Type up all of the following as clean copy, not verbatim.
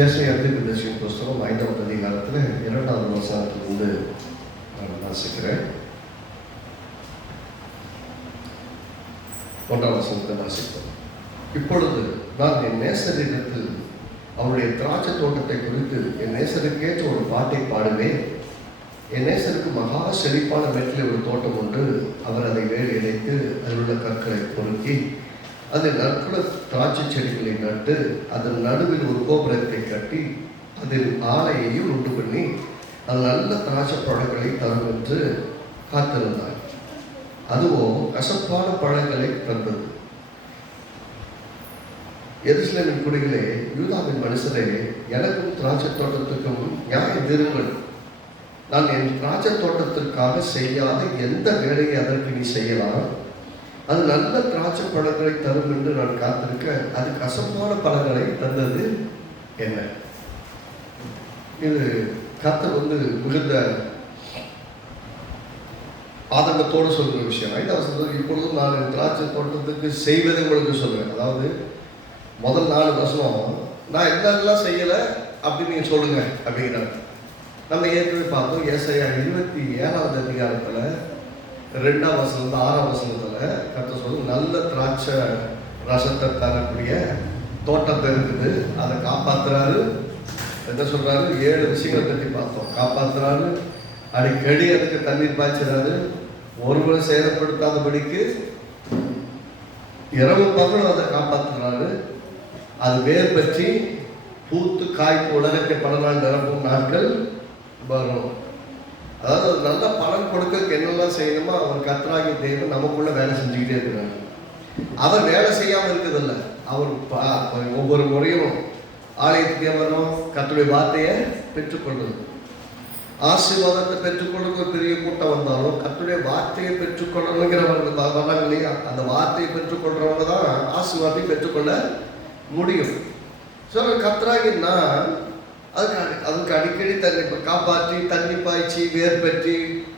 ஏசாயா தீர்க்கதரிசியின் புஸ்தகம் 5வது அதிகாரத்தில் 2வது வசனத்திலிருந்து நான் வாசிக்கிறேன். 1வது வசனத்தை வாசிப்போம். இப்பொழுது நான் என் நேசரிடத்தில் அவருடைய திராட்சை தோட்டத்தை குறித்து என் நேசருக்கேற்ற ஒரு பாட்டை பாடுவேன். என் நேசருக்கு மகா செழிப்பான மேட்டில் ஒரு தோட்டம் உண்டு. அவர் அதை வேலி இணைத்து அதில் உள்ள கற்களை பொறுக்கி அதில் நற்குல திராட்சை செடிகளை நட்டு அதன் நடுவில் ஒரு கோபுரத்தை கட்டி அதில் ஆலையையும் உண்டு பண்ணி அது நல்ல திராட்சை பழங்களை தரும் என்று காத்திருந்தார். அதுவோ கசப்பான பழங்களை தந்தது. எருசலேமின் குடிகளே, யூதாவின் மனுஷரே, எனக்கும் திராட்சை தோட்டத்துக்கும் நியாயம் தீருங்கள். நான் என் திராட்சை தோட்டத்திற்காக செய்யாத எந்த வேலையை அதற்கு நீ செய்யலாம்? அது நல்ல திராட்சை பழங்களை தரும் என்று நான் காத்திருக்க அது கசப்பான பழங்களை தந்தது என்ன? இது கர்த்தர் மிகுந்த ஆதங்கத்தோடு சொல்கிற விஷயம். 5வது இப்பொழுதும் நான் என் திராட்சை தோட்டத்துக்கு செய்வதை உங்களுக்கு சொல்லுவேன். அதாவது முதல் 4 வருஷம் நான் என்னெல்லாம் செய்யலை அப்படின்னு நீங்கள் சொல்லுங்க அப்படிங்கிறாங்க. நம்ம ஏற்கனவே பார்த்தோம். ஏசாயா 27வது அதிகாரத்தில் 2வது வசனத்துல 6வது வசனத்தில் கர்த்தர் சொல்லுங்க, நல்ல திராட்சை ரசத்தை தரக்கூடிய தோட்டத்தை இருக்குது, அதை காப்பாற்றுறாரு. என்ன சொல்றாரு? 7 விஷயங்களை பற்றி பார்த்தோம். காப்பாற்றுறாரு, அடிக்கடி அதுக்கு தண்ணீர் பாய்ச்சுறாரு, ஒருவரை சேதப்படுத்தாதபடிக்கு இரவு பகலும் அதை காப்பாற்றுறாரு. அது வேர் பற்றி பூத்து காய்ப்பு உலகத்தை பல நாள் நிரப்பும் நாட்கள் வரும். அதாவது ஒரு நல்ல பலன் கொடுக்க என்னெல்லாம் செய்யணுமோ அவர் கர்த்தராகிய தேவன் நமக்குள்ள வேலை செஞ்சுக்கிட்டே இருக்கிறார். அவர் வேலை செய்யாமல் இருக்கிறதில்ல. அவர் ஒவ்வொரு முறையும் ஆலயத்துக்கே வரும், கர்த்தருடைய வார்த்தையை பெற்றுக்கொள்வது, ஆசீர்வாதத்தை பெற்றுக்கொள்ளும். ஒரு பெரிய கூட்டம் வந்தாலும் கர்த்தருடைய வார்த்தையை பெற்றுக்கொள்ளணுங்கிறவங்க வர்றாங்க இல்லையா? அந்த வார்த்தையை பெற்றுக்கொள்றவங்க தான் ஆசீர்வாதத்தை பெற்றுக்கொள்ள முடியும். சொல்ற கர்த்தராகிய நான் அதுக்கு அடிக்கடி தண்ணி காப்பாற்றி தண்ணி பாய்ச்சி வேர் பற்றி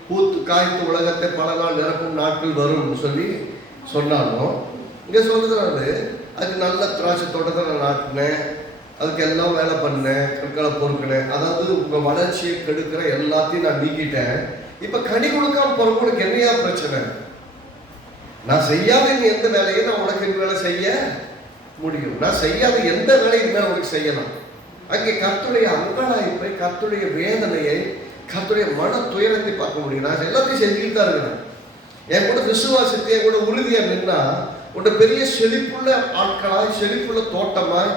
பூத்து காய்த்து உலகத்தை பல நாள் நிரப்பும் நாட்கள் வரும்னு சொல்லி சொன்னாலும் இங்கே சொல்லுறாரு, அதுக்கு நல்ல திராட்சை தோட்டத்தை நான் நாட்டினேன், அதுக்கு எல்லாம் வேலை பண்ணேன், கற்களை பொறுக்கினேன். அதாவது உங்கள் வளர்ச்சியை கெடுக்கிற எல்லாத்தையும் நான் நீக்கிட்டேன். இப்போ கனி கொடுக்காம பொறுப்புக்கு என்னையா பிரச்சனை? நான் செய்யாத எந்த வேலையை நான் உனக்கு இந்த வேலை செய்ய முடியும்? நான் செய்யாத எந்த வேலையை மேலே உனக்கு செய்யலாம்? அங்கே கர்த்தருடைய அங்கலாய்ப்பை, கர்த்தருடைய வேதனையை, கர்த்தருடைய மன துயரத்தை பார்க்க முடியும். நான் எல்லாத்தையும் செஞ்சுக்கிட்டு தான் இருக்கிறேன். என் கூட விசுவாசத்தை, என் கூட உறுதியாக நின்னா உன்னை பெரிய செழிப்புள்ள ஆட்களாய், செழிப்புள்ள தோட்டமாய்,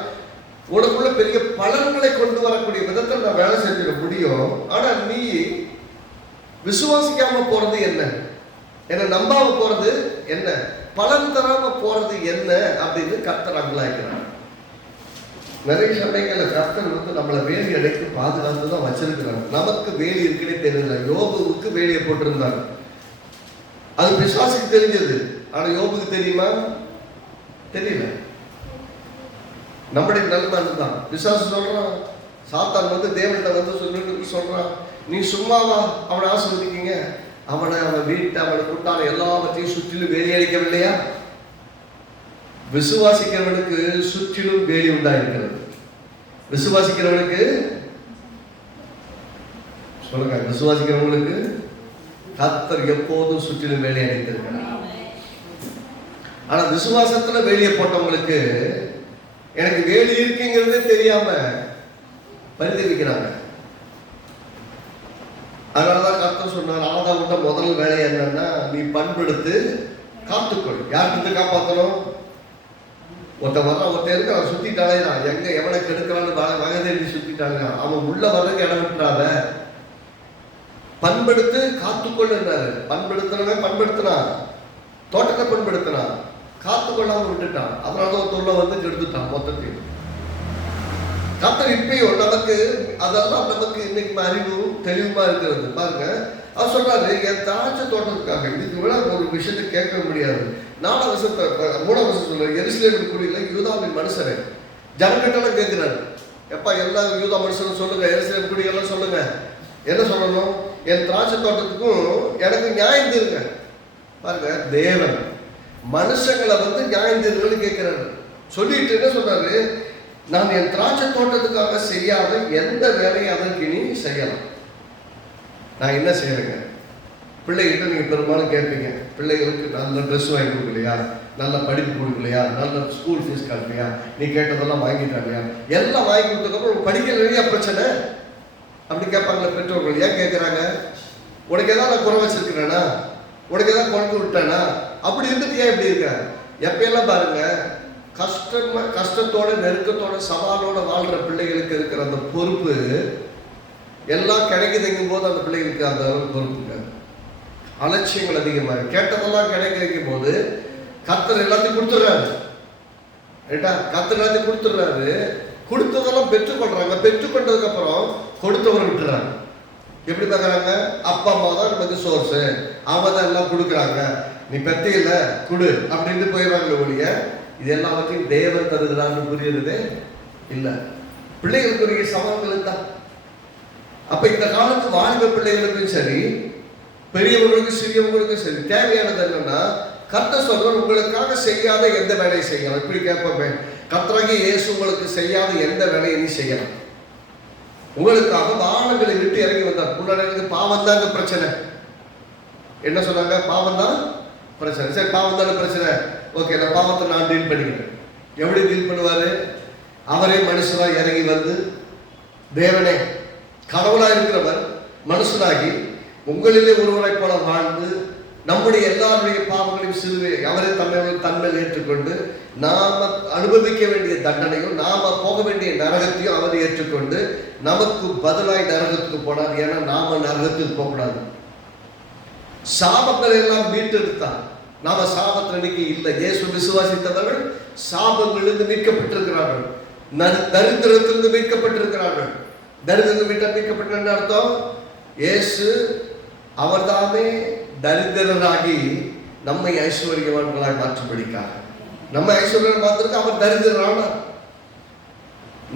உனக்குள்ள பெரிய பலன்களை கொண்டு வரக்கூடிய விதத்தில் நான் வேலை செஞ்சிட முடியும். ஆனால் நீ விசுவாசிக்காம போறது என்ன? என்னை நம்பாம போறது என்ன? பலன் தராம போறது என்ன அப்படின்னு கர்த்தர் அங்கலாய்க்கிறார். நிறைய சமயங்களில் கர்த்தர் நம்மளை வேலி அடைத்து பாதுகாத்து தான் வச்சிருக்கிறாங்க. நமக்கு வேலி இருக்குன்னே தெரியல. யோபுவுக்கு வேலியை போட்டிருந்தாங்க, அது பிசாசுக்கு தெரிஞ்சது. ஆனா யோபுக்கு தெரியுமா? தெரியல. நம்முடைய நிலைமை தான். பிசாசு சொல்றான், சாத்தான் தேவன்கிட்ட சொல்லிட்டு சொல்றான், நீ சும்மாவா அவனை ஆசீர்வதிக்கீங்க, அவன் வீட்டை, அவனை கூட்டான எல்லாவற்றையும் சுற்றிலும் வேலி அடிக்கவில்லையா? விசுவாசிக்கிறவனுக்கு சுற்றிலும் வேலி உண்டாயிருக்கிறது. விசுவாசிக்கிறவனுக்கு சொல்லுங்க, விசுவாசிக்கிறவங்களுக்கு கர்த்தர் எப்போதும் சுற்றிலும் வேலி அடைந்திருக்கிறார். ஆனா விசுவாசத்துல வேலியை போட்டவங்களுக்கு எனக்கு வேலி இருக்குங்கிறதே தெரியாம பரிதவிக்கிறாங்க. அதனாலதான் கர்த்தர் சொன்னார், ஆதாம்கிட்ட முதல் வேலை என்னன்னா, நீ பண்பெடுத்து காத்துக்கொள். யார்கிட்ட காப்பாற்றணும்? ஒருத்தன் இருக்க அவன் சுத்திட்டாலே, நான் எங்க எவனை கெடுக்கலான்னு வகை தெரிஞ்சு சுத்திட்டாங்க. அவன் உள்ள வர்றதுக்கு இடம் விட்டுறாத, பண்பெடுத்து காத்துக்கொள்ளுறாரு. பண்பெடுத்தனவே பண்படுத்தினான், தோட்டத்தை பண்படுத்தினான், காத்துக்கொள்ளாம விட்டுட்டான். அதனால ஒரு தொல்லை கெடுத்துட்டான் மொத்தத்தையும். கர்த்தர் இப்பயும் நமக்கு அதெல்லாம் நமக்கு இன்னைக்கு அறிவும் தெளிவுமா இருக்கிறது. பாருங்க, அவர் சொல்றாரு, என் திராட்சை தோட்டத்துக்காக இதுக்கு விட ஒரு விஷயத்தை கேட்க முடியாது. 4வது வருஷத்தை 3வது வருஷம் சொல்ற எருசலேமின் குடியில யூதாவின் மனுஷரே, ஜனங்கிட்டெல்லாம் கேட்கிறாரு, எப்பா எல்லா யூதா மனுஷனும் சொல்லுங்க, எருசலேம் குடியெல்லாம் சொல்லுங்க, என்ன சொல்லணும்? என் திராட்சை தோட்டத்துக்கும் எனக்கு நியாயம் தீருங்க. பாருங்க, தேவன் மனுஷங்களை நியாயம் தீருங்கன்னு கேட்கிறாரு. சொல்லிட்டு என்ன சொல்றாரு? நான் என் திராட்சை தோட்டத்துக்காக செய்யாத எந்த வேலையை அதற்கு நீ செய்யலாம். நான் என்ன செய்யறேங்க? பிள்ளைகிட்ட நீங்கள் பெரும்பாலும் கேட்பீங்க, பிள்ளைகளுக்கு நல்ல ட்ரெஸ் வாங்கி கொடுக்கலையா, நல்ல படிப்பு கொடுக்கலையா, நல்ல ஸ்கூல் ஃபீஸ் கட்டலையா, நீ கேட்டதெல்லாம் வாங்கிட்டாலையா, எல்லாம் வாங்கி கொடுத்ததுக்கப்புறம் படிக்கலையா பிரச்சனை அப்படி கேட்பாங்களே பெற்றோர்கள். ஏன் கேட்குறாங்க? உனக்கு எதாவது நான் குறை வச்சிருக்கிறேனா, உனக்கு எதாவது கொண்டு விட்டேனா, அப்படி இருந்துட்டு ஏன் இப்படி இருக்க? எப்பயெல்லாம் பாருங்க, கஷ்டத்தோட நெருக்கத்தோட சவாலோட வாழ்ற பிள்ளைகளுக்கு இருக்கிற அந்த பொறுப்பு எல்லாம் கிடைக்குதுங்கும் போது அந்த பிள்ளைகளுக்கு அந்த பொறுப்புங்க. அலட்சியங்கள் அதிகமாக, கேட்டதெல்லாம் கிடைக்கும் போது கர்த்தர் எல்லாத்தையும் கொடுத்துடுறாரு. ரைட்டா? கர்த்தர் எல்லாத்தையும் கொடுத்துடுறாரு. கொடுத்ததெல்லாம் பெற்றுக்கொள்றாங்க. பெற்றுக்கொண்டதுக்கு அப்புறம் கொடுத்தவரை விட்டுறாங்க. எப்படி பார்க்குறாங்க? அப்பா அம்மா தான் நமக்கு சோர்ஸு, அவங்க தான் எல்லாம் கொடுக்குறாங்க, நீ பெத்தையில கொடு அப்படின்ட்டு போயிடுறாங்களே ஒழிய இது எல்லாவற்றையும் தேவன் தருகிறான்னு புரியுறதே இல்லை. பிள்ளைகளுக்குரிய சவால்கள் தான். அப்ப இந்த காலத்து வாலிப பிள்ளைகளுக்கும் சரி, பெரியவங்களுக்கும் சிறியவங்களுக்கும் சரி, தேவையானது என்னன்னா, கர்த்தர் சொல்றார் உங்களுக்காக செய்யாத எந்த வேலையை செய்யலாம். இப்படி கேட்போமே, கர்த்தராகிய இயேசு உங்களுக்கு செய்யாத எந்த வேலையை நீ செய்யலாம்? உங்களுக்காக வானங்களை விட்டு இறங்கி வந்தார். முன்னாடி பாவம் தாங்க பிரச்சனை. என்ன சொன்னாங்க? பாவம் தான் பிரச்சனை. சரி, பாவம் தானே பிரச்சனை, ஓகே, நான் பாவத்தை நான் டீல் பண்ணிக்கிறேன். எப்படி டீல் பண்ணுவாரு? அவரே மனுஷனா இறங்கி வந்து, தேவனே கடவுளா இருக்கிறவர் மனுஷனாகி உங்களிலே ஒருவரை போல வாழ்ந்து நம்முடைய எல்லாருடைய பாவங்களையும் சிலுவை அவரை தன்மையில் ஏற்றுக்கொண்டு நாம அனுபவிக்க வேண்டிய தண்டனையும் நாம போக வேண்டிய நரகத்தையும் அவர் ஏற்றுக்கொண்டு நமக்கு பதிலாய் நரகத்துக்கு போனார். ஏன்னா நாம நரகத்துக்கு போகக்கூடாது. சாபங்கள் எல்லாம் மீட்டெடுத்தார். நாம சாபத்திற்கு இல்லை. இயேசு விசுவாசித்தவர்கள் சாபங்களிலிருந்து மீட்கப்பட்டிருக்கிறார்கள், தரித்திரத்திலிருந்து மீட்கப்பட்டிருக்கிறார்கள். தரித்திரம் மீட்கப்பட்ட அர்த்தம், இயேசு அவர்தாமே தரித்திரராகி நம்மை ஐஸ்வர்யவான்களாய் மாற்றும்படிக்காக நம்ம ஐஸ்வர்யம் மாத்திருக்கு. அவர் தரித்திரரான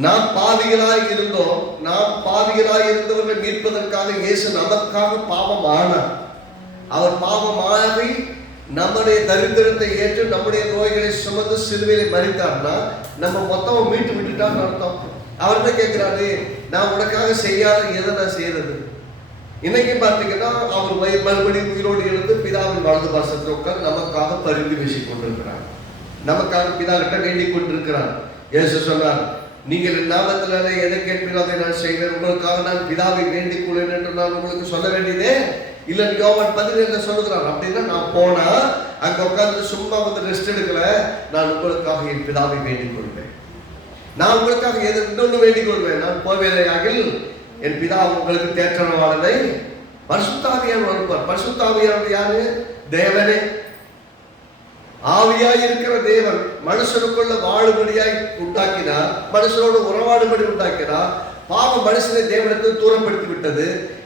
நாம் பாவிகளாய் இருந்தோம். நாம் பாவிகளாய் இருந்தவர்களை மீட்பதற்காக இயேசு நமக்காக பாவம் ஆனார். அவர் பாவமாகி நம்முடைய தரித்திரத்தை ஏற்று நம்முடைய நோய்களை சுமந்து சிலுவையிலே மரித்தார்னா நம்ம மொத்தமா மீட்டு விட்டுட்டான்னு அர்த்தம். அவர் தான் கேட்கிறாரு, நான் உனக்காக செய்யாத எதை நான் செய்யறது? இன்னைக்கு பார்த்தீங்கன்னா அவர் மறுபடியும் உயிரோடு இருந்து பிதாவின் வலது பாசத்தில் உட்கார்ந்து நமக்காக பரிந்து பேசிக் கொண்டிருக்கிறார். நமக்காக பிதா கிட்ட வேண்டிக் கொண்டிருக்கிறார். இயேசு சொன்னார், நீங்கள் என் நாமத்தினாலே எதை கேட்பீர்களோ அதை நான் செய்வேன், உங்களுக்காக நான் பிதாவை வேண்டிக் கொள்வேன் என்று நான் உங்களுக்கு சொல்ல வேண்டியதே இல்லை. யோவான் 17 சொல்லுகிறார். அப்படின்னா நான் போனா அங்க உட்கார்ந்து சும்மா வந்து ரெஸ்ட் எடுக்கல, நான் உங்களுக்காக என் பிதாவை வேண்டிக் கொள்வேன். நான் உங்களுக்காக எது இன்னொன்று வேண்டிக் கொள்வேன். நான் போவேலையாகில் என் பிதா உங்களுக்கு தேற்றவாளனை பரிசுத்தாவியானவர் இருப்பார். பரிசுத்தாவியானவர் யாரு? தேவனே. ஆவியாய் இருக்கிற தேவன் மனுஷனுக்குள்ள வாழும்படியாய் உண்டாக்கினார், மனுஷனோடு உறவாடும்படி உண்டாக்கினார். பாவம் மனுஷனை தேவனத்தை தூரப்படுத்தி விட்டது.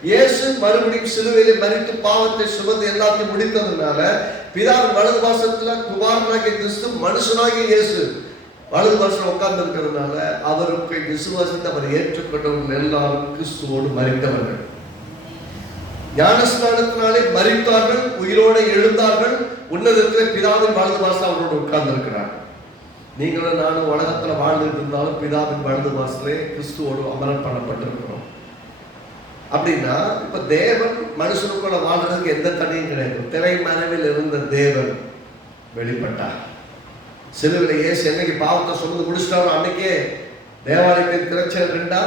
இயேசு மறுபடியும் சிலுவையிலே மரித்து பாவத்தை சுமந்து எல்லாத்தையும் முடித்ததுனால பிதாவின் வலது பாசத்துல குமாரனாகிய கிறிஸ்து மனுஷனாகிய இயேசு வலது பாசம் உட்கார்ந்து இருக்கிறதுனால அவருக்கு விசுவாசத்தை அவர் ஏற்றுக்கொண்டவர்கள் எல்லாரும் கிறிஸ்துவோடு மரித்தவர்கள். ஞானஸ்நானத்தினாலே மரித்தார்கள், உயிரோடு எழுந்தார்கள், உன்னதத்தில் பிதாவின் வலது பாசம் அவரோடு உட்கார்ந்து இருக்கிறார்கள். நீங்களும் நானும் உலகத்தில் வாழ்ந்துட்டு இருந்தாலும் பிதாவின் வலது பாசத்திலே கிறிஸ்துவோடு அமரன் பண்ணப்பட்டிருக்கிறோம். அப்படின்னா இப்ப தேவன் மனுஷனுக்குள்ள வாழ்றதுக்கு எந்த தடையும் கிடையாது. திரை மறைவில் இருந்த தேவன் வெளிப்பட்டார். சிலுவையில் இயேசு என்னைக்கு பாவத்தை சுமந்து முடிச்சிட்டாரோ அன்னைக்கே தேவாலயத்தின் திரைச்சல் 2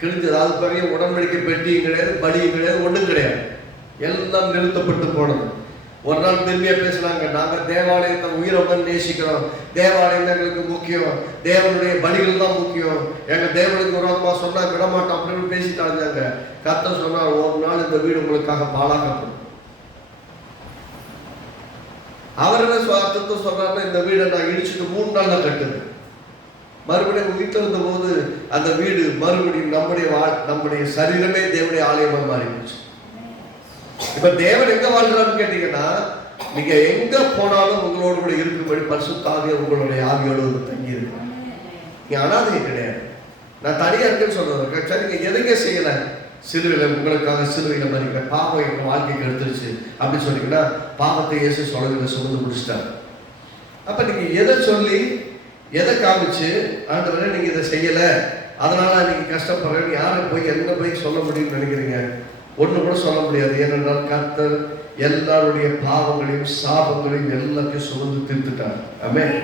கிழிஞ்சது. அது பெரிய உடன்படிக்கை பெட்டியும் கிடையாது, பலியும் கிடையாது, ஒன்றும் கிடையாது. எல்லாம் நிறுத்தப்பட்டு போனது. ஒரு நாள் பெருமையா பேசுனாங்க, நாங்க தேவாலயத்தை உயிரப்பன் நேசிக்கிறோம், தேவாலயம் எங்களுக்கு முக்கியம், தேவனுடைய பலிகள் தான் முக்கியம், எங்க தேவனுக்கு விரோதமா சொன்னா விடமாட்டோம் அப்படின்னு பேசிட்டாங்க. கர்த்தர் சொன்னார், ஒரு நாள் இந்த வீடு உங்களுக்காக பாழாக்கப்படும். அவர் என்ன சுவார்த்தத்தை சொல்றாருன்னா, இந்த வீடை நான் இடிச்சுட்டு 3 நாள்ல கட்டுது. மறுபடியும் வீட்டில் இருந்த போது அந்த வீடு மறுபடியும் நம்முடைய சரீரமே தேவனுடைய ஆலயமா மாறிடுச்சு. இப்ப தேவன் எங்க வாழ்றான்னு கேட்டீங்கன்னா, நீங்க எங்க போனாலும் உங்களோடு கூட இருக்கும்படி பரிசுத்த ஆவியார் உங்களுடைய ஆவியோடு தங்கி இருக்கு. நீங்க அனாதை கிடையாது. நான் தனியா இருக்குன்னு சொல்றேன். சரி, நீங்க எதுங்க செய்யல? சிலுவையில் உங்களுக்காக சிலுவையில் மறிக்க பாவம் எங்க வாழ்க்கைக்கு எடுத்துருச்சு அப்படின்னு சொன்னீங்கன்னா, பாவத்தை இயேசு சொல்ல சுமந்து முடிச்சிட்டார். அப்ப நீங்க எதை சொல்லி எதை காமிச்சு ஆண்டவரே நீங்க இதை செய்யல, அதனால நீங்க கஷ்டப்படுறேன்னு யாரை போய் என்ன போய் சொல்ல முடியும்னு நினைக்கிறீங்க? ஒண்ணு கூட சொல்ல முடியாது. ஏனென்றால் கர்த்தர் எல்லாருடைய பாவங்களையும் சாபங்களையும் எல்லாத்தையும் சுமந்து தீர்த்துட்டார். ஆமென்.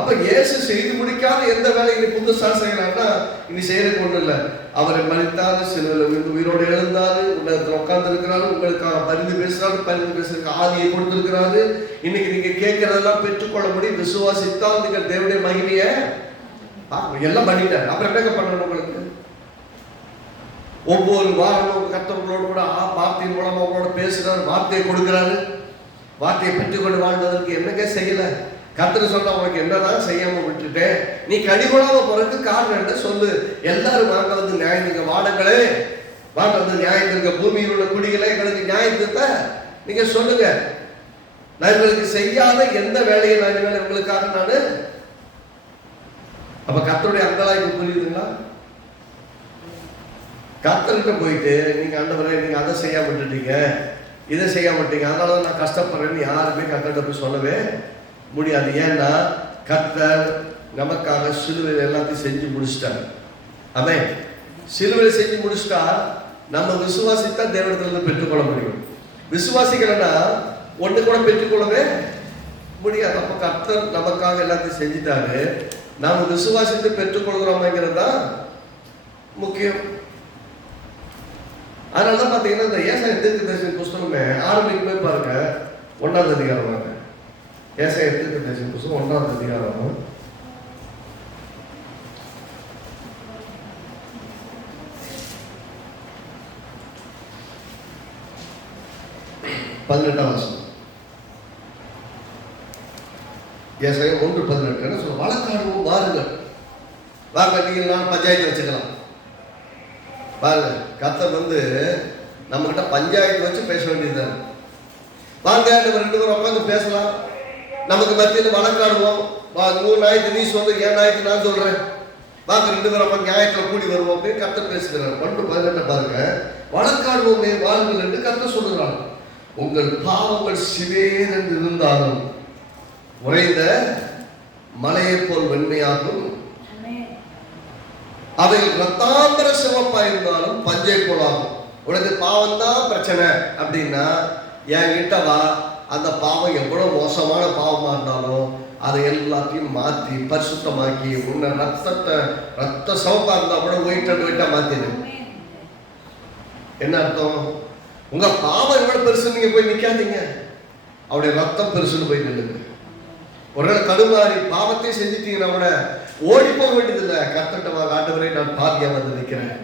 அப்ப இயேசு செய்து முடிக்காத எந்த வேலையை புதுசா செய்யலாம்னா இனி செய்யறதுக்கு ஒண்ணு இல்லை. அவரை மரித்தாரு, சிலுவையில் உயிரோடு எழுந்தாரு, உலகத்தில் உட்கார்ந்து இருக்கிறாரு, உங்களுக்காக பரிந்து பேசுறாரு, பரிந்து பேசுறதுக்கு ஆதியை கொடுத்திருக்கிறாரு. இன்னைக்கு நீங்க கேட்கறதெல்லாம் பெற்றுக்கொள்ள முடியும். விசுவாசித்தால் நீங்கள் தேவனுடைய மகிமைய எல்லாம் பண்ணிட்டாரு. அப்புறம் என்னங்க பண்ணணும்? உங்களுக்கு ஒவ்வொரு வாரமும் கர்த்தர்களோடு கூட வார்த்தையின் மூலமா உங்களோட பேசுறாரு, வார்த்தையை கொடுக்கிறாரு. வார்த்தையை பெற்றுக்கொண்டு வாழ்ந்ததற்கு என்னங்க செய்யல? கர்த்தர் சொன்னா உனக்கு என்னதான் செய்யாம விட்டுட்டேன், நீ கனிகொள்ளாம போறதுக்கு காரணம் என்ன சொல்லு. எல்லாரும் வாங்க வந்து நியாயத்துங்க வாடங்களே, வாங்க வந்து நியாயத்துங்க, பூமியில் உள்ள குடிகளை எங்களுக்கு நியாயத்தை நீங்க சொல்லுங்க. நான் உங்களுக்கு செய்யாத எந்த வேலையை நான் வேலை உங்களுக்காக நானு. அப்ப கர்த்தருடைய அங்கலாய்ப்பு புரியுதுங்களா? கர்த்தர்கிட்ட போயிட்டு நீங்க ஆண்டவரே நீங்க அதை செய்யாம விட்டுட்டீங்க, இதை செய்யாம விட்டீங்க, அதனாலதான் நான் கஷ்டப்படுறேன்னு யாருமே கர்த்தர்கிட்ட போய் சொல்லவே முடியாது. ஏன்னா கர்த்தர் நமக்காக சிலுவையில் எல்லாத்தையும் செஞ்சு முடிச்சிட்டார். ஆமென். சிலுவையில் செஞ்சு முடிச்சிட்டா நம்ம விசுவாசித்தா தேவனிடத்திலிருந்து பெற்றுக்கொள்ள முடியும். விசுவாசிக்கலன்னா ஒன்று கூட பெற்றுக்கொள்ளவே முடியாது. அப்ப கர்த்தர் நமக்காக எல்லாத்தையும் செஞ்சுட்டாரு. நாம விசுவாசித்து பெற்றுக்கொள்கிறோம்ங்கிறது தான் முக்கியம். அதனாலதான் பாத்தீங்கன்னா இந்த ஏசாயா தீர்க்கதரிசன புஸ்தகமே ஆரம்பிக்குமே பாருங்க, 1ஆவது அதிகாரம். ஏசாயா தீர்க்கதரிசன புஸ்தகம் 1ஆவது அதிகாரம் 18ஆம் வசனம். ஏசாயா 1:18 என்ன சொல்ல? வழக்காடுவோம் வாருங்கள். வாங்க, நீங்க பஞ்சாயத்து வச்சுக்கலாம். பாருங்க, கர்த்தர் வந்து நம்ம கிட்ட பஞ்சாயத்து வச்சு பேச வேண்டியதுதான். வாங்க, நம்ம 2 பேரும் உட்காந்து பேசலாம். நமக்கு மத்தியில் வழக்காடுவோம். உன் நியாயத்தை நீ சொல்லு, என் நியாயத்தை நான் சொல்றேன். வாங்க 2 பேரும் உட்காந்து நியாயத்தில் கூடி வருவோம் அப்படின்னு கர்த்தர் பேசுகிறார். 1:18 பாருங்க, வழக்காடுவோமே வாருங்கள் என்று கர்த்தர் சொல்லுகிறார். உங்கள் பாவங்கள் சிவேர் என்று இருந்தாலும் உறைந்த மலையை போல் வெண்மையாகும், அவை ரத்தாம்பர சிவப்பா இருந்தாலும் பஞ்சை போலாகும். உனக்கு பாவம் தான் பிரச்சனை அப்படின்னா என்கிட்ட வா. அந்த பாவம் எவ்வளவு மோசமான பாவமா இருந்தாலும் அதை எல்லாத்தையும் மாற்றி பரிசுத்தமாக்கி உன்னை ரத்த சிவப்பா இருந்தா கூட ஒயிட்டா மாத்திடு. என்ன அர்த்தம்? உங்க பாவம் எவ்வளவு பெருசு, நீங்க போய் நிக்காதீங்க, அவருடைய ரத்தம் பெருசுன்னு போய் நில்லுங்க. ஒரு கடுமாறி பாவத்தை செஞ்சுட்டீங்கன்னா கூட ஓடி போக வேண்டியதில்லை. கர்த்தர்ட்ட ஆண்டவரே நான் பாவியா வந்து நிற்கிறேன்,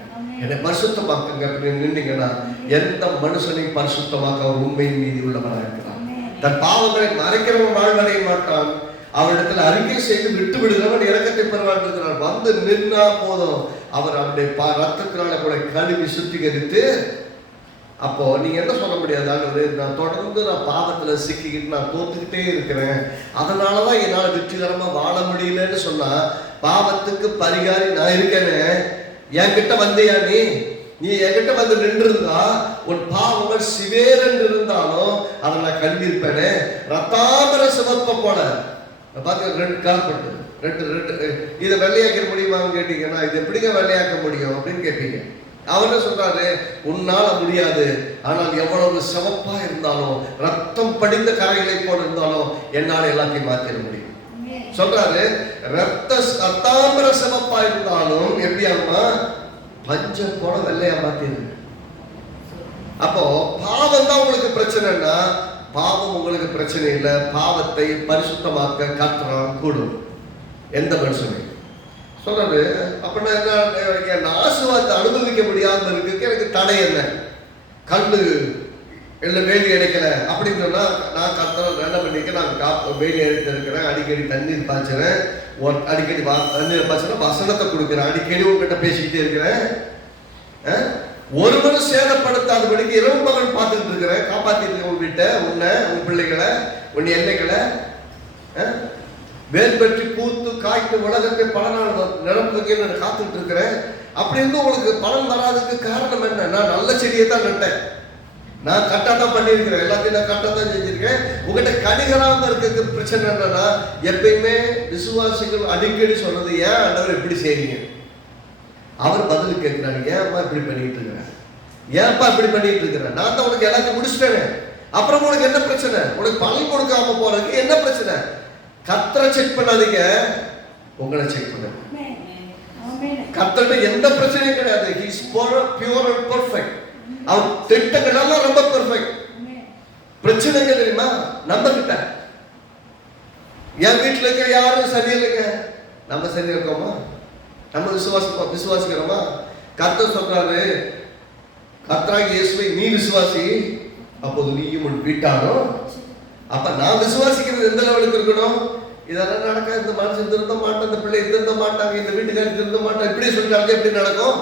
என்னை பரிசுத்தமாக்குங்க அப்படின்னு நின்றீங்கன்னா எந்த மனுஷனையும் பரிசுத்தமாக்க அவர் உண்மையின் மீதி உள்ளவராக இருக்கிறார். தன் பாவங்களை மறைக்கிறவன் வாழ்வடைய மாட்டான், அவரிடத்துல அறிக்கை செய்து விட்டு விடுகிறவன் இரக்கத்தை பெறுவான் இருக்கிறார். வந்து நின்னா போதும், அவர் அவருடைய ரத்தத்தினால கூட கழுவி சுத்திகரித்து. அப்போ நீங்க என்ன சொல்ல முடியாது? நான் தொடர்ந்து பாவத்துல சிக்கிக்கிட்டு நான் தோத்துக்கிட்டே இருக்கிறேன், அதனாலதான் என்னால வெற்றிகரமா வாழ முடியலன்னு சொன்னா பாவத்துக்கு பரிகாரி நான் இருக்கேன்னு என்கிட்ட வந்தியா? நீ என்கிட்ட வந்து நின்று இருந்தா உன் பாவங்கள் சிவேரென்று இருந்தாலும் அதை நான் கண்டிருப்பேனே. ரத்தாம்பர சிவப்ப போல பாத்தீங்கன்னா 2 கார்பெட் 2 இதை வெள்ளையாக்க முடியுமான்னு கேட்டீங்கன்னா இது எப்படிங்க வெள்ளையாக்க முடியும் அப்படின்னு கேட்பீங்க. அவரு சொல்றாரு, உன்னால முடியாது, ஆனால் எவ்வளவு சிவப்பா இருந்தாலும் ரத்தம் படிந்த கரைகளை போல இருந்தாலும் என்னால எல்லாத்தையும் மாத்திர முடியும் சொல்றாரு. ரத்தாம்பர சிவப்பா இருந்தாலும் எப்படியாமா பஞ்சம் போல வெள்ளையா மாத்திரு. அப்போ பாவம் தான் உங்களுக்கு பிரச்சனைன்னா பாவம் உங்களுக்கு பிரச்சனை இல்லை. பாவத்தை பரிசுத்தமாக்க கர்த்தர் கூடும் எந்த மனுஷனையும் சொல்றது. அப்படின்னா என்ன? ஆசீர்வாதத்தை அனுபவிக்க முடியாம இருக்கு எனக்கு தடை என்ன? கண்ணு எல்லாம் வேலி அடைக்கல அப்படின்னு சொன்னா நான் கர்த்தர் என்ன பண்ணிக்க, நான் வேலி அடைத்து இருக்கிறேன், அடிக்கடி தண்ணீர் பாய்ச்சுறேன், அடிக்கடி தண்ணீர் பாய்ச்சுனா வசனத்தை கொடுக்குறேன், அடிக்கடி உங்ககிட்ட பேசிக்கிட்டே இருக்கிறேன். ஒருவரும் சேதப்படுத்தாதபடிக்கு இரவு மகள் பார்த்துட்டு இருக்கிறேன், காப்பாத்திட்டு உங்க வீட்டை, உன்னை, உன் பிள்ளைகளை, உன் எல்லைகளை வேல் பெற்றி பூத்து காய்த்து உலகத்தை பல நாள் நிரப்புக்கு நான் காத்துட்டு இருக்கிறேன். அப்படி இருந்து உங்களுக்கு பலன் வராதுக்கு காரணம் என்ன? நான் நல்ல செடியை தான் நட்டேன், நான் கரெக்டா தான் பண்ணியிருக்கிறேன், எல்லாத்தையும் நான் கரெக்டா தான் செஞ்சிருக்கேன். உங்ககிட்ட கனிகளாம இருக்கிறது பிரச்சனை என்னன்னா, எப்பயுமே விசுவாசிகள் அடிக்கடி சொன்னது, ஏன் ஆண்டவர் இப்படி செய்றீங்க? அவர் பதில் கேட்கிறாங்க, ஏன்ப்பா இப்படி பண்ணிட்டு இருக்கிறேன், ஏன்ப்பா இப்படி பண்ணிட்டு இருக்கிறேன்? நான் தான் உனக்கு எல்லாத்தையும் முடிச்சிட்டேனே, அப்புறம் உனக்கு என்ன பிரச்சனை? உனக்கு பலன் கொடுக்காம போறதுக்கு என்ன பிரச்சனை? கர்த்தரை செக் பண்ணாதீங்க, உங்களை செக் பண்ணுங்க. கர்த்தர்கிட்ட எந்த பிரச்சனையும் கிடையாது. He is pure and perfect. அவர் திட்டங்கள் எல்லாம் ரொம்ப பெர்ஃபெக்ட். பிரச்சனைங்க தெரியுமா? நம்ம கிட்ட. என் வீட்டுல இருக்க யாரும் சரியில்லைங்க, நம்ம சரியா இருக்கோமா? நம்ம விசுவாசிக்கிறோமா? கர்த்தர் சொல்றாரு, கர்த்தராகிய இயேசுவை நீ விசுவாசி, அப்போது நீயும் உன் வீட்டாரும். அப்ப நான் விசுவாசிக்கிறது எந்த லெவலுக்கு இருக்கணும்? இதெல்லாம் நடக்க, இந்த மனுஷன் திருந்த மாட்டான், இந்த பிள்ளை திருந்த மாட்டாங்க, இந்த வீட்டுக்காரர் திருந்த மாட்டான், இப்படி சொல்லிட்டாங்க, எப்படி நடக்கும்?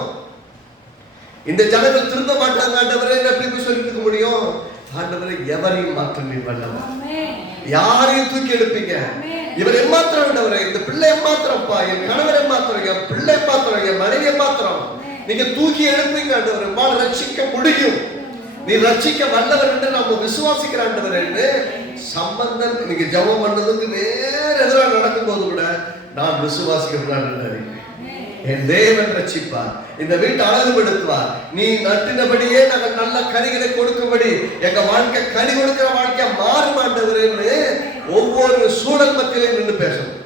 இந்த ஜனங்கள் திருந்த மாட்டாங்க, ஆண்டவரே எப்படி சொல்லிட்டு இருக்க முடியும்? ஆண்டவரே எவரையும் மாற்ற நீ வல்லவர், யாரையும் தூக்கி எடுப்பீங்க. இவர் எம்மாத்திரம் ஆண்டவரே, இந்த பிள்ளை எம்மாத்திரம்ப்பா, என் கணவர் எம்மாத்திரம், என் பிள்ளை எம்மாத்திரம், என் மனைவி எம்மாத்திரம், நீங்க தூக்கி எடுப்பீங்க ஆண்டவரே, உம்மால் ரட்சிக்க முடியும், நீ ரட்சிக்க வல்லவர் என்று நம்ம விசுவாசிக்கிற ஆண்டவர் என்று சம்பந்தம். நீங்க ஜெபம் பண்ணதுக்கு நேர் எதிராக நடக்கும் போது கூட நான் விசுவாசிக்கிறேன், என் தேவன் ரட்சிப்பார், இந்த வீட்டை அழகுபடுத்துவார், நீ நட்டினபடியே நாங்கள் நல்ல கனிகளை கொடுக்கும்படி எங்க வாழ்க்கை கனி கொடுக்கிற வாழ்க்கையா மாறும் ஆண்டவரேன்னு ஒவ்வொரு சூழல் மத்தியிலையும் நின்று பேசணும்.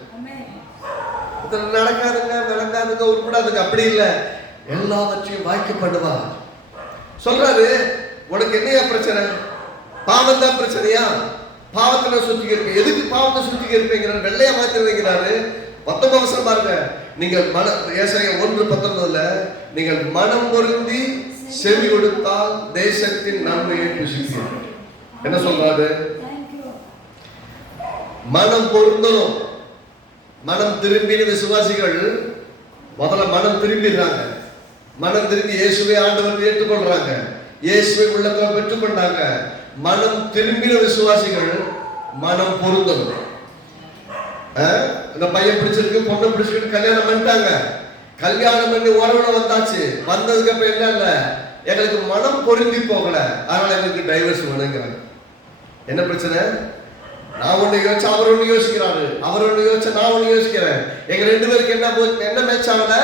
நடக்காதுங்க, விளங்காதுங்க, உருப்படாதுங்க, அப்படி இல்லை, எல்லாவற்றையும் வாய்க்கப்படுவார். சொல்றாரு, உனக்கு என்னையா பிரச்சனை? பாவம் தான் பிரச்சனையா? பாவத்துல சுத்திகரிப்பீங்க. எதுக்கு பாவத்தை சுத்திகரிப்பீங்க? வெள்ளையா மாத்தி வைக்கிறாரு. 19 பாருங்க, நீங்கள் ஏசாயா 1:19 நீங்கள் மனம் பொருந்தி செவி கொடுத்தால் தேசத்தின் நன்மையை புசிப்பீர்கள். என்ன சொல்றாரு? மனம் பொருந்தணும். மனம் திரும்பின விசுவாசிகள் முதல்ல மனம் திரும்பிடுறாங்க. மனம் திரும்பி இயேசுவை ஆண்டவர் ஏற்றுக்கொள்றாங்க, இயேசுவை உள்ளத்துல பெற்றுக்கொண்டாங்க. மனம் திரும்பின விசுவாசிகள் மனம் பொருந்தணும். இந்த பையன் பிடிச்சிருக்கு, பொண்ணை பிடிச்சிருக்கு, கல்யாணம் பண்ணிட்டாங்க. கல்யாணம் பண்ணி உறவுல வந்தாச்சு. வந்ததுக்கு அப்புறம் என்ன இல்ல, எங்களுக்கு மனம் பொருந்தி போகல, அதனால எங்களுக்கு டைவர்ஸ் வேணுங்கிறாங்க. என்ன பிரச்சனை? நான் ஒண்ணு யோசிச்சு அவர் ஒண்ணு யோசிக்கிறாரு, அவர் ஒண்ணு யோசிச்சு நான் ஒண்ணு யோசிக்கிறேன். எங்க 2 பேருக்கு என்ன மேட்ச் ஆகல?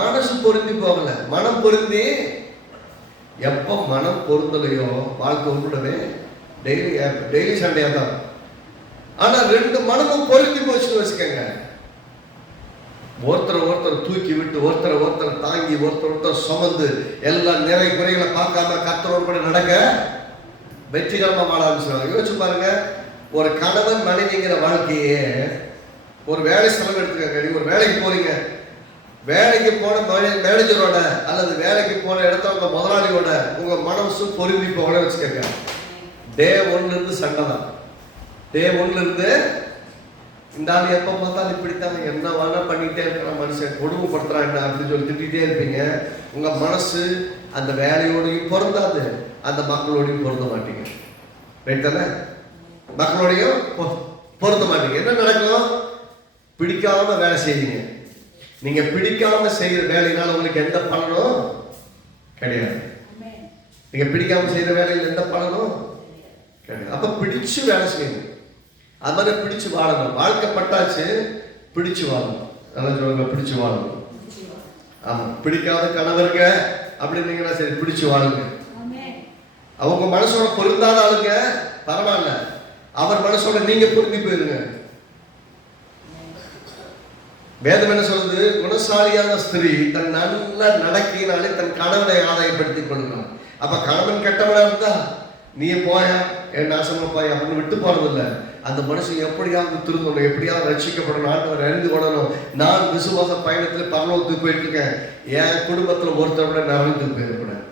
மனசு பொருந்தி போகல. மனம் பொருந்தி, எப்ப மனம் பொருந்தலையோ வாழ்க்கை உங்களுடவே டெய்லி சண்டையா தான். ஆனா 2 மனமும் பொருந்தி போச்சுன்னு வச்சுக்கோங்க, ஒருத்தர் தூக்கி விட்டு, ஒருத்தர் தாங்கி, ஒருத்தர் சுமந்து, எல்லா நிறை குறைகளை பார்க்காம கர்த்தரோடு கூட நடக்க வெற்றிகரமா வாழ ஆரம்பிச்சுவாங்க. யோசிச்சு பாருங்க, ஒரு கணவன் மனைவிங்கிற வாழ்க்கையே ஒரு வேலை ஸ்தலம் எடுத்துக்கங்க. நீங்க ஒரு வேலைக்கு போறீங்க, வேலைக்கு போன மேனேஜரோட அல்லது வேலைக்கு போன இடத்துல முதலாளியோட உங்க மனசு பொருந்தி போகணும்னு வச்சுக்கோங்க, டே 1 இருந்து சண்டை தான். டே 1 இருந்து இந்த ஆள் எப்ப பார்த்தாலும் இப்படித்தாங்க, என்ன வேணா பண்ணிட்டே இருக்கிற மனுஷன், கொடுமைப்படுத்துறான் என்ன அப்படின்னு சொல்லி திட்டிகிட்டே இருப்பீங்க. உங்க மனசு அந்த வேலையோடையும் பொருந்தாது, அந்த மக்களோடையும் பொருந்த மாட்டீங்க. ரைட் தானே? மக்களோடையும் பொருந்த மாட்டீங்க. என்ன நடக்கும்? பிடிக்காம வேலை செய்வீங்க. நீங்க பிடிக்காம செய்யற வேலையினால உங்களுக்கு எந்த பலனும் கிடையாது. நீங்க பிடிக்காம செய்யற வேலையில் எந்த பலனும் கிடையாது. அப்ப பிடிச்சு வேலை செய்யணும். அது மாதிரி பிடிச்சு வாழணும். வாழ்க்கப்பட்டாச்சு, பிடிச்சு வாழணும். நல்லா சொல்லுங்க, பிடிச்சு வாழணும். ஆமா, பிடிக்காத கணவருங்க அப்படின்னீங்கன்னா சரி, பிடிச்சு வாழுங்க. அவங்க மனசோட பொருந்தாத ஆளுங்க பரவாயில்ல, அவர் மனசோட நீங்க பொருந்தி போயிருங்க. வேதம் என்ன சொல்றது? குணசாலியான ஸ்திரீ தன் நல்ல நடக்கையினாலே தன் கணவனை ஆதாயப்படுத்திக் கொள்ளணும். அப்ப கணவன் கெட்டவனா இருந்தா நீ போயா, என் நாசமா போய் அப்படின்னு விட்டு போறதில்லை. அந்த மனுஷன் எப்படியாவது திருந்தணும், எப்படியாவது ரட்சிக்கப்படணும், ஆண்டவர் அறிந்து கொள்ளணும். நான் விசுவாச பயணத்தில் பரலோகத்துக்கு போயிட்டு இருக்கேன், என் குடும்பத்துல ஒருத்தர் கூட நரகத்துக்கு போயிருக்கூடாது.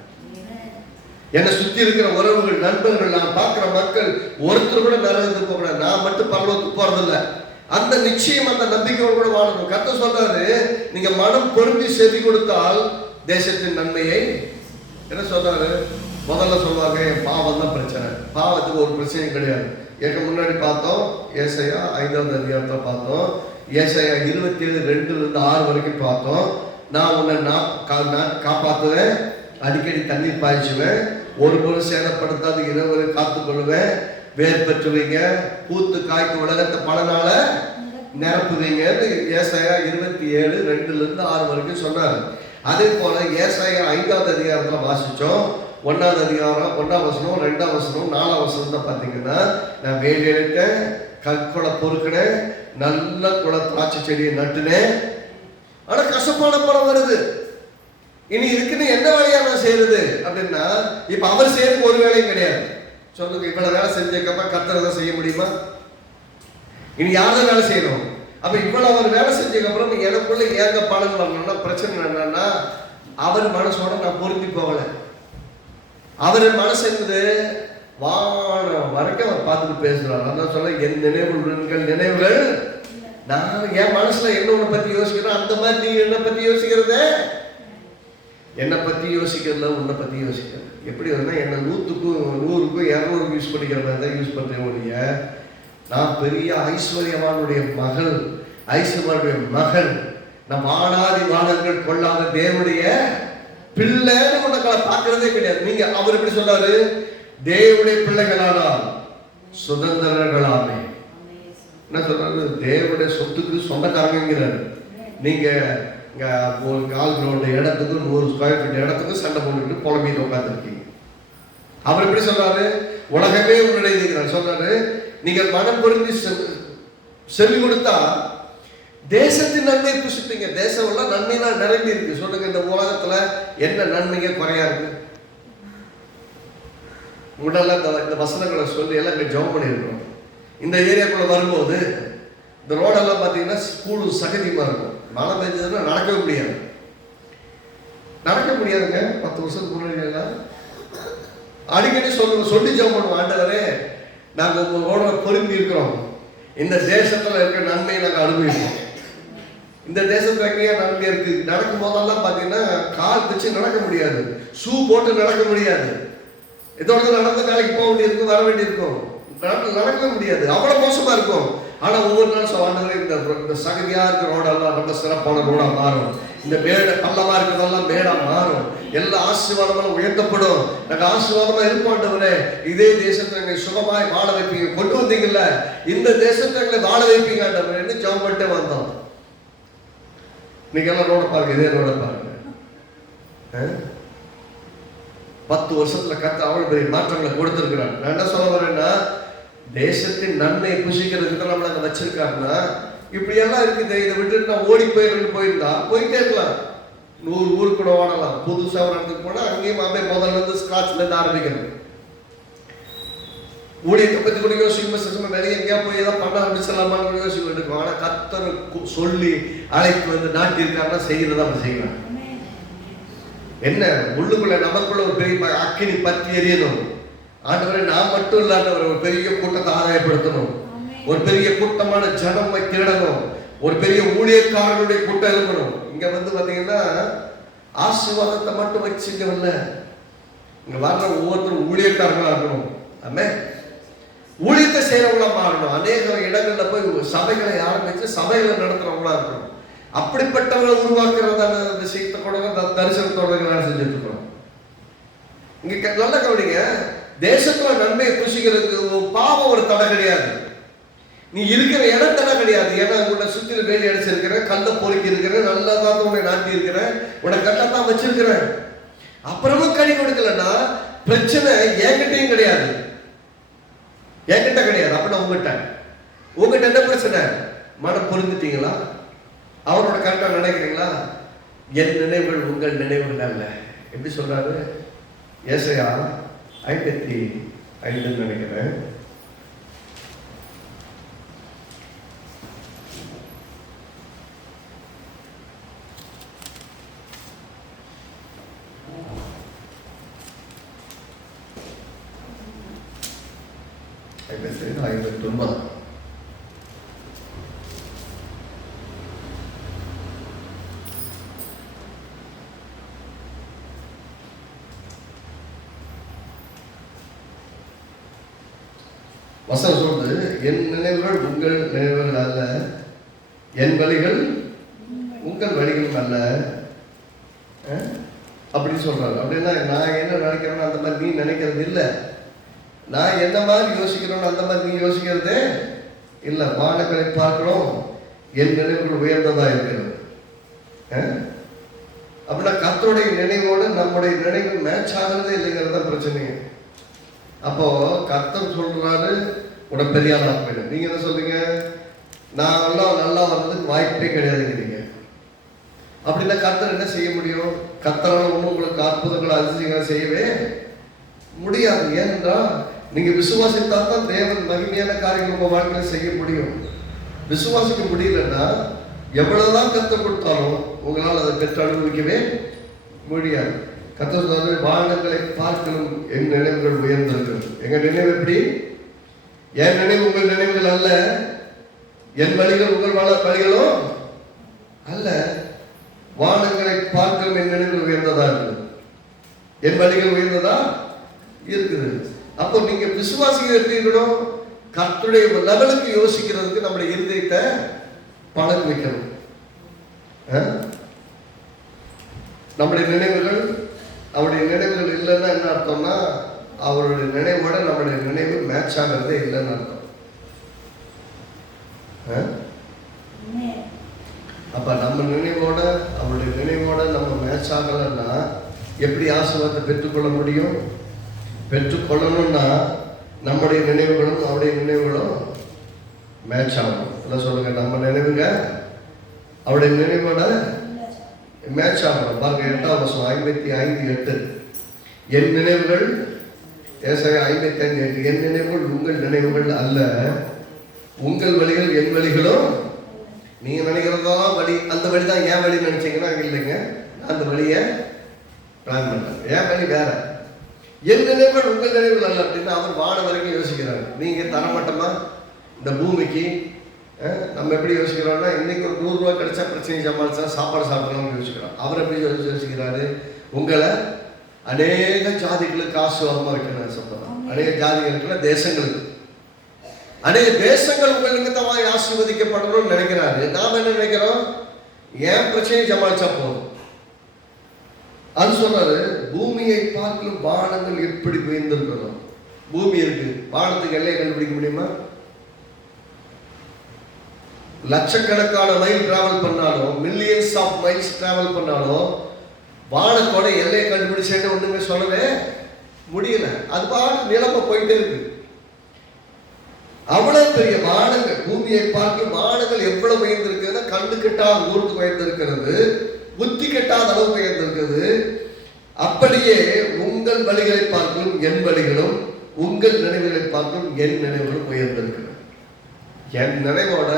என்னை சுத்தி இருக்கிற உறவுகள், நண்பர்கள், நான் பார்க்கிற மக்கள் ஒருத்தர் கூட நரகத்துக்கு போகக்கூடாது. நான் மட்டும் பரலோகத்துக்கு போறதில்லை. அந்த நிச்சயம், அந்த நம்பிக்கையோடு கூட வாழணும். கர்த்தர் சொல்றாரு, நீங்க மனம் பொருந்தி செவி கொடுத்தால் தேசத்தின் நன்மையை. என்ன சொல்றாரு? முதல்ல சொல்லுவாங்க, என் பாவம் தான் பிரச்சனை. பாவத்துக்கு ஒரு பிரச்சனையும் கிடையாது. எனக்கு முன்னாடி பார்த்தோம், ஏசாயா 5ஆம் அதிகாரத்தில் பார்த்தோம், ஏசாயா 27:2-6 வரைக்கும் பார்த்தோம். நான் உன்னை காப்பாற்றுவேன், அடிக்கடி தண்ணீர் பாய்ச்சுவேன், ஒருபோதும் சேதப்படுத்தாது, இரவு காத்துக்கொள்ளுவேன், வேர் பெற்றுவீங்க, பூத்து காய்க்கு உலகத்தை பலனால நிரப்புவீங்கன்னு ஏசாயா 27:2-6 வரைக்கும் சொன்னார். அதே போல ஏசாயா 5வது அதிகாரத்துல வாசிச்சோம். 1வது அதிகாரம் 1ஆம் வசனம், 2ஆம் வசனம், 4ஆம் வசனத்தை பார்த்தீங்கன்னா, நான் வேலி எடுத்தேன், கற்கொலை பொறுக்கினேன், நல்ல குல திராட்சை செடியை நட்டுனேன், ஆனா கசப்பான பழம் வருது. இனி இருக்குன்னு என்ன வேலையா நான் செய்யறது அப்படின்னா, இப்ப அவர் செய்யறதுக்கு ஒரு வேலையும் கிடையாது. சொல்லுங்க, இவ்வளவு வேலை செஞ்சதுக்கப்புறம் கர்த்தர் தான் செய்ய முடியுமா? இனி யாரும் வேலை செய்யணும். அப்ப இவ்வளவு அவர் வேலை செஞ்சதுக்கு அப்புறம் எனக்குள்ள ஏங்க பலன் வரணும்னா பிரச்சனை என்னன்னா, அவர் மனசோட நான் பொருந்தி போகல. அவர் மனசு என்னது, வானம் வரைக்கும் அவர் பார்த்துட்டு பேசுறாரு. அதான் சொல்ல, என் நினைவுகள் நான் என் மனசுல என்ன உன்னை பத்தி யோசிக்கிறேன், அந்த மாதிரி நீ என்னை பத்தி யோசிக்கிறத, என்னை பத்தி யோசிக்கிறதுல உன்னை பத்தி யோசிக்கிறது எப்படி வருதுன்னா, என்ன 100க்கும் 200க்கும் யூஸ் பண்ணிக்கிற மாதிரி தான் யூஸ் பண்றேன் ஒழிய, நான் பெரிய ஐஸ்வர்யவானுடைய மகள், ஐஸ்வர்யனுடைய மகன், நான் வானாதி வானங்கள் கொள்ளாத தேவனுடைய பிள்ளைன்னு உன்னை பார்க்கறதே கிடையாது. நீங்க அவர் எப்படி சொல்றாரு, தேவனுடைய பிள்ளைகளானால் சுதந்திரர்களாமே. என்ன சொல்றாரு, தேவனுடைய சொத்துக்கு சொந்தக்காரங்கிறாரு. நீங்க ஒரு கால் கிரவுண்ட் இடத்துக்கு 100 ஸ்கொயர் ஃபீட் இடத்துக்கு சண்டை போட்டுக்கிட்டு புலம்பிட்டு உட்காந்துருக்கீங்க. அவர் எப்படி சொல்றாரு, உலகமே உன்னுடைய சொல்றாரு, நீங்க மனம் பொருந்தி செவி கொடுத்தா தேசத்தின் நன்மை புசிப்பீங்க. தேசம் எல்லாம் நன்மைதான் நிரம்பி இருக்கு. சொல்லுங்க, இந்த உலகத்துல என்ன நன்மைங்க குறையா இருக்கு? உடல இந்த வசனங்களை சொல்லி எல்லாம் இங்க ஜெபம் பண்ணிருக்கோம். இந்த ஏரியாக்குள்ள வரும்போது இந்த ரோடெல்லாம் பார்த்தீங்கன்னா ஸ்கூலு சகதியமா இருக்கும். மழை பெஞ்சதுன்னா நடக்கவே முடியாது, நடக்க முடியாதுங்க. 10 வருஷத்துக்கு முன்னாடி அடிக்கடி சொல்லி ஜெபம் பண்ணுவோம், ஆண்டவரே நாங்கள் உங்களோட பொருந்தி இருக்கிறோம், இந்த தேசத்துல இருக்க நன்மையை நாங்கள் அனுபவிப்போம். இந்த தேசத்துல எங்கேயா நன்மை இருக்கு? நடக்கும் போதெல்லாம் பார்த்தீங்கன்னா கால் வச்சு நடக்க முடியாது, ஷூ போட்டு நடக்க முடியாது, இதோட நடந்து வேலைக்கு போக வேண்டியிருக்கும், வர வேண்டியிருக்கும், நடக்கவே முடியாது, அவ்வளவு மோசமா இருக்கும். ஆனா ஒவ்வொரு நாள் ஆண்டவரே இந்த சகதியா இருக்கிற ரோடெல்லாம் ரொம்ப சிறப்பான ரோடா மாறும், இந்த மேட பள்ளமா இருக்கிறதெல்லாம் மேடா மாறும், எல்லா ஆசீர்வாதங்களும் உயர்த்தப்படும், நாங்க ஆசீர்வாதமா இருப்போம். ஆண்டவரே இதே தேசத்தை எங்களை சுகமாய் வாழ வைப்பீங்க, கொண்டு வந்தீங்கல்ல, இந்த தேசத்தை எங்களை வாழ வைப்பீங்க ஆண்டவரேன்னு ஜெபம் பண்ணிட்டே வந்தோம். இன்னைக்கு எல்லாம் ரோட பாருங்க, இதே ரோட பாருங்க. 10 வருஷத்துல கர்த்தர் அவ்வளவு பெரிய மாற்றங்களை கொடுத்திருக்கிறார். நான் என்ன சொல்ல வரேன்னா, தேசத்தின் நன்மை புசிக்கிறதுக்கு தான் நம்மள அங்க வச்சிருக்காருன்னா, இப்படியெல்லாம் இருக்குது. இதை விட்டுட்டு நான் ஓடி போயிருந்தா போயிட்டே இருக்கலாம், 100 ஊருக்கு கூட ஓடலாம். புதுசா ஒரு இடத்துக்கு போனா அங்கேயும் முதல்ல இருந்து ஸ்கிராச்ல இருந்து ஆரம்பிக்கிறது. ஊழியத்தை பத்தி கூட யோசிக்கும், வெளியே எங்கேயா போய் ஏதாவது பண்ண ஆரம்பிச்சிடலாமான்னு யோசிக்க இருக்கும். ஆனா கர்த்தர் சொல்லி அழைத்து வந்து நாட்டியிருக்காருன்னா செய்யறதா அவர் செய்யலாம். என்ன உள்ளுக்குள்ள நமக்குள்ள ஒரு பெரிய அக்கினி பற்றி எரியணும். ஆண்டவரை நான் மட்டும் இல்லாத ஒரு பெரிய கூட்டத்தை ஆதாயப்படுத்தணும், ஒரு பெரிய கூட்டமான ஜனம் தேடணும், ஒரு பெரிய ஊழியக்காரர்களுடைய கூட்டம் இருக்கணும். இங்க வந்து பாத்தீங்கன்னா ஆசீர்வாதத்தை மட்டும் வச்சுக்கவில்லை, இங்க வர்ற ஒவ்வொருத்தரும் ஊழியக்காரர்களா இருக்கணும். ஆமே, ஊழியத்தை செய்யறவங்களா மாறணும். அநேக இடங்கள்ல போய் சபைகளை ஆரம்பிச்சு சபைகளை நடத்துறவங்களா இருக்கணும். அப்படிப்பட்டவங்களை உருவாக்குறதான விஷயத்தை கூட தரிசனத்தோட வேலை செஞ்சுட்டு இருக்கோம். இங்க நல்ல கவனிங்க, தேசத்துல நன்மையை புசிக்கிறதுக்கு பாவம் ஒரு தடை கிடையாது, நீ இருக்கிற இடம் தடை கிடையாது. ஏன்னா உன்னை சுத்தி வேலி அடிச்சிருக்கிற, கல்ல பொறுக்கி இருக்கிற, நல்லதான் உன்னை நாட்டி இருக்கிற, உன்னை கட்டத்தான் வச்சிருக்கிற, அப்புறமும் கனி கொடுக்கலன்னா பிரச்சனை என்கிட்டையும் கிடையாது, என்கிட்ட கிடையாது. அப்படின்னா உங்ககிட்ட என்ன பிரச்சனை? மனம் பொருந்துட்டீங்களா? அவரோட கரெக்டா நினைக்கிறீங்களா? என் நினைவுகள் உங்கள் நினைவுகள் அல்ல. எப்படி சொல்றாரு? ஏசாயா 55 நினைக்கிறேன். வசனம் சொல்றது, என் நினைவுகள் உங்கள் நினைவுகள் அல்ல, என் வழிகள் உங்கள் வழிகள் அல்ல. அப்படின்னு சொல்றாரு. அப்படின்னா நான் என்ன நினைக்கிறேன்னு அந்த மாதிரி நீ நினைக்கிறது இல்லை, நான் என்ன மாதிரி யோசிக்கிறோன்னு அந்த மாதிரி நீ யோசிக்கிறதே இல்லை. வானங்களை பார்க்கிறோம், என் நினைவுகள் உயர்ந்ததா இருக்கிறது. அப்படின்னா கர்த்தருடைய நினைவோடு நம்முடைய நினைவு மேட்ச் ஆகிறதே இல்லைங்கிறத பிரச்சனையே. அப்போ கர்த்தர் சொல்றாரு உட பெரிய ஆளாக போயிடும். நீங்க என்ன சொல்றீங்க, நான் நல்லா வர்றதுக்கு வாய்ப்பே கிடையாதுங்கிறீங்க. அப்படின்னா கர்த்தர் என்ன செய்ய முடியும்? கர்த்தரால் ஒன்றும் உங்களுக்கு அற்புதங்களை அதிசயங்களை செய்யவே முடியாது. ஏனென்றால் நீங்க விசுவாசித்தா தான் தேவன் மகிமையான காரியங்கள் உங்க வாழ்க்கையில செய்ய முடியும். விசுவாசிக்க முடியலன்னா எவ்வளவுதான் கற்றுக் கொடுத்தாலும் உங்களால் அதை பெற்று அனுபவிக்கவே முடியாது. கர்த்தர் சொல்றாரு, வானங்களை பார்க்கணும் என் நினைவுகள் உயர்ந்திருக்கிறது. எங்க நினைவு எப்படி? என் நினைவு உங்கள் நினைவுகள் அல்ல, என் வழிகள் உங்கள் வழிகளும் அல்ல. வானங்களை பார்க்கணும் என் நினைவுகள் உயர்ந்ததா இருக்குது, என் வழிகள் உயர்ந்ததா இருக்குது. அப்போ நீங்க விசுவாசிகள் எப்படி இருக்கணும்? கர்த்தருடைய லெவலுக்கு யோசிக்கிறதுக்கு நம்முடைய இருதயத்தை பழக்க வைக்கணும். நம்முடைய நினைவுகள் அவருடைய நினைவுகள் இல்லைன்னா என்ன அர்த்தம்னா அவருடைய நினைவோட நம்முடைய நினைவு மேட்ச் ஆகிறதே இல்லைன்னு அர்த்தம். அப்ப நம்ம நினைவோட அவருடைய நினைவோட நம்ம மேட்ச் ஆகலைன்னா எப்படி ஆசீர்வாதத்தை பெற்றுக்கொள்ள முடியும்? பெற்றுக்கொள்ளணும்னா நம்முடைய நினைவுகளும் அவருடைய நினைவுகளும் மேட்ச் ஆகணும். எல்லாம் சொல்லுங்க, நம்ம நினைவுங்க அவருடைய நினைவோட மேட்ச் ஆகணும். பாருங்க 8ஆம் வசனம் 55:8. என் நினைவுகள், ஏசாயா 55:8, என் நினைவுகள் உங்கள் நினைவுகள் அல்ல, உங்கள் வழிகள் என் வழிகளும். நீங்க நினைக்கிறதா வழி, அந்த வழி தான் என் வழி நினைச்சீங்கன்னா இல்லைங்க, அந்த வழியை பிளான் பண்றேன், என் வழி வேற. என் நினைவுகள் உங்கள் நினைவுகள் அல்ல அப்படின்னா அவர் வான வரைக்கும் யோசிக்கிறார். நீங்க தரமட்டமா இந்த பூமிக்கு நம்ம எப்படி யோசிக்கிறோம்னா இன்னைக்கு ஒரு 100 ரூபா கிடைச்சா பிரச்சனை சமாளிச்சா சாப்பாடு சாப்பிடலாம்னு யோசிக்கிறோம். அவர் எப்படி யோசிக்கிறாரு? உங்களை அநேக ஜாதிகளுக்கு ஆசீர்வாதமா வைக்கணும்னு சொல்றாங்க. அநேக ஜாதிகளுக்குன்னா தேசங்களுக்கு, அநேக தேசங்கள் உங்கள் நிமித்தமாக ஆசீர்வதிக்கப்படணும்னு நினைக்கிறாரு. நாம என்ன நினைக்கிறோம்? ஏன் பிரச்சனையை சமாளிச்சா போதும். அது சொல்றாரு, பூமியை பார்க்கலும் வானங்கள் எப்படி உயர்ந்திருக்கிறோம். பூமி இருக்கு, வானத்துக்கு எல்லையை கண்டுபிடிக்க முடியுமா? லட்சக்கணக்கான மைல் டிராவல் பண்ணாலும், மில்லியன்ஸ் ஆஃப் மைல்ஸ் டிராவல் பண்ணாலும் வானத்தோட எல்லையை கண்டுபிடிச்சேன்னு ஒண்ணுமே சொல்லவே முடியல. அது பாட்டு நிலம போயிட்டே இருக்கு. அவ்வளவு பெரிய வானங்கள், பூமியை பார்க்க வானங்கள் எவ்வளவு உயர்ந்திருக்குன்னா கண்டு கெட்டாத தூரத்துக்கு உயர்ந்திருக்கிறது, புத்தி கெட்டாத அளவுக்கு உயர்ந்திருக்கிறது. அப்படியே உங்கள் வழிகளை பார்க்கலும் என் வழிகளும், உங்கள் நினைவுகளை பார்க்கலும் என் நினைவுகளும் உயர்ந்திருக்கிறது. என் நினைவோட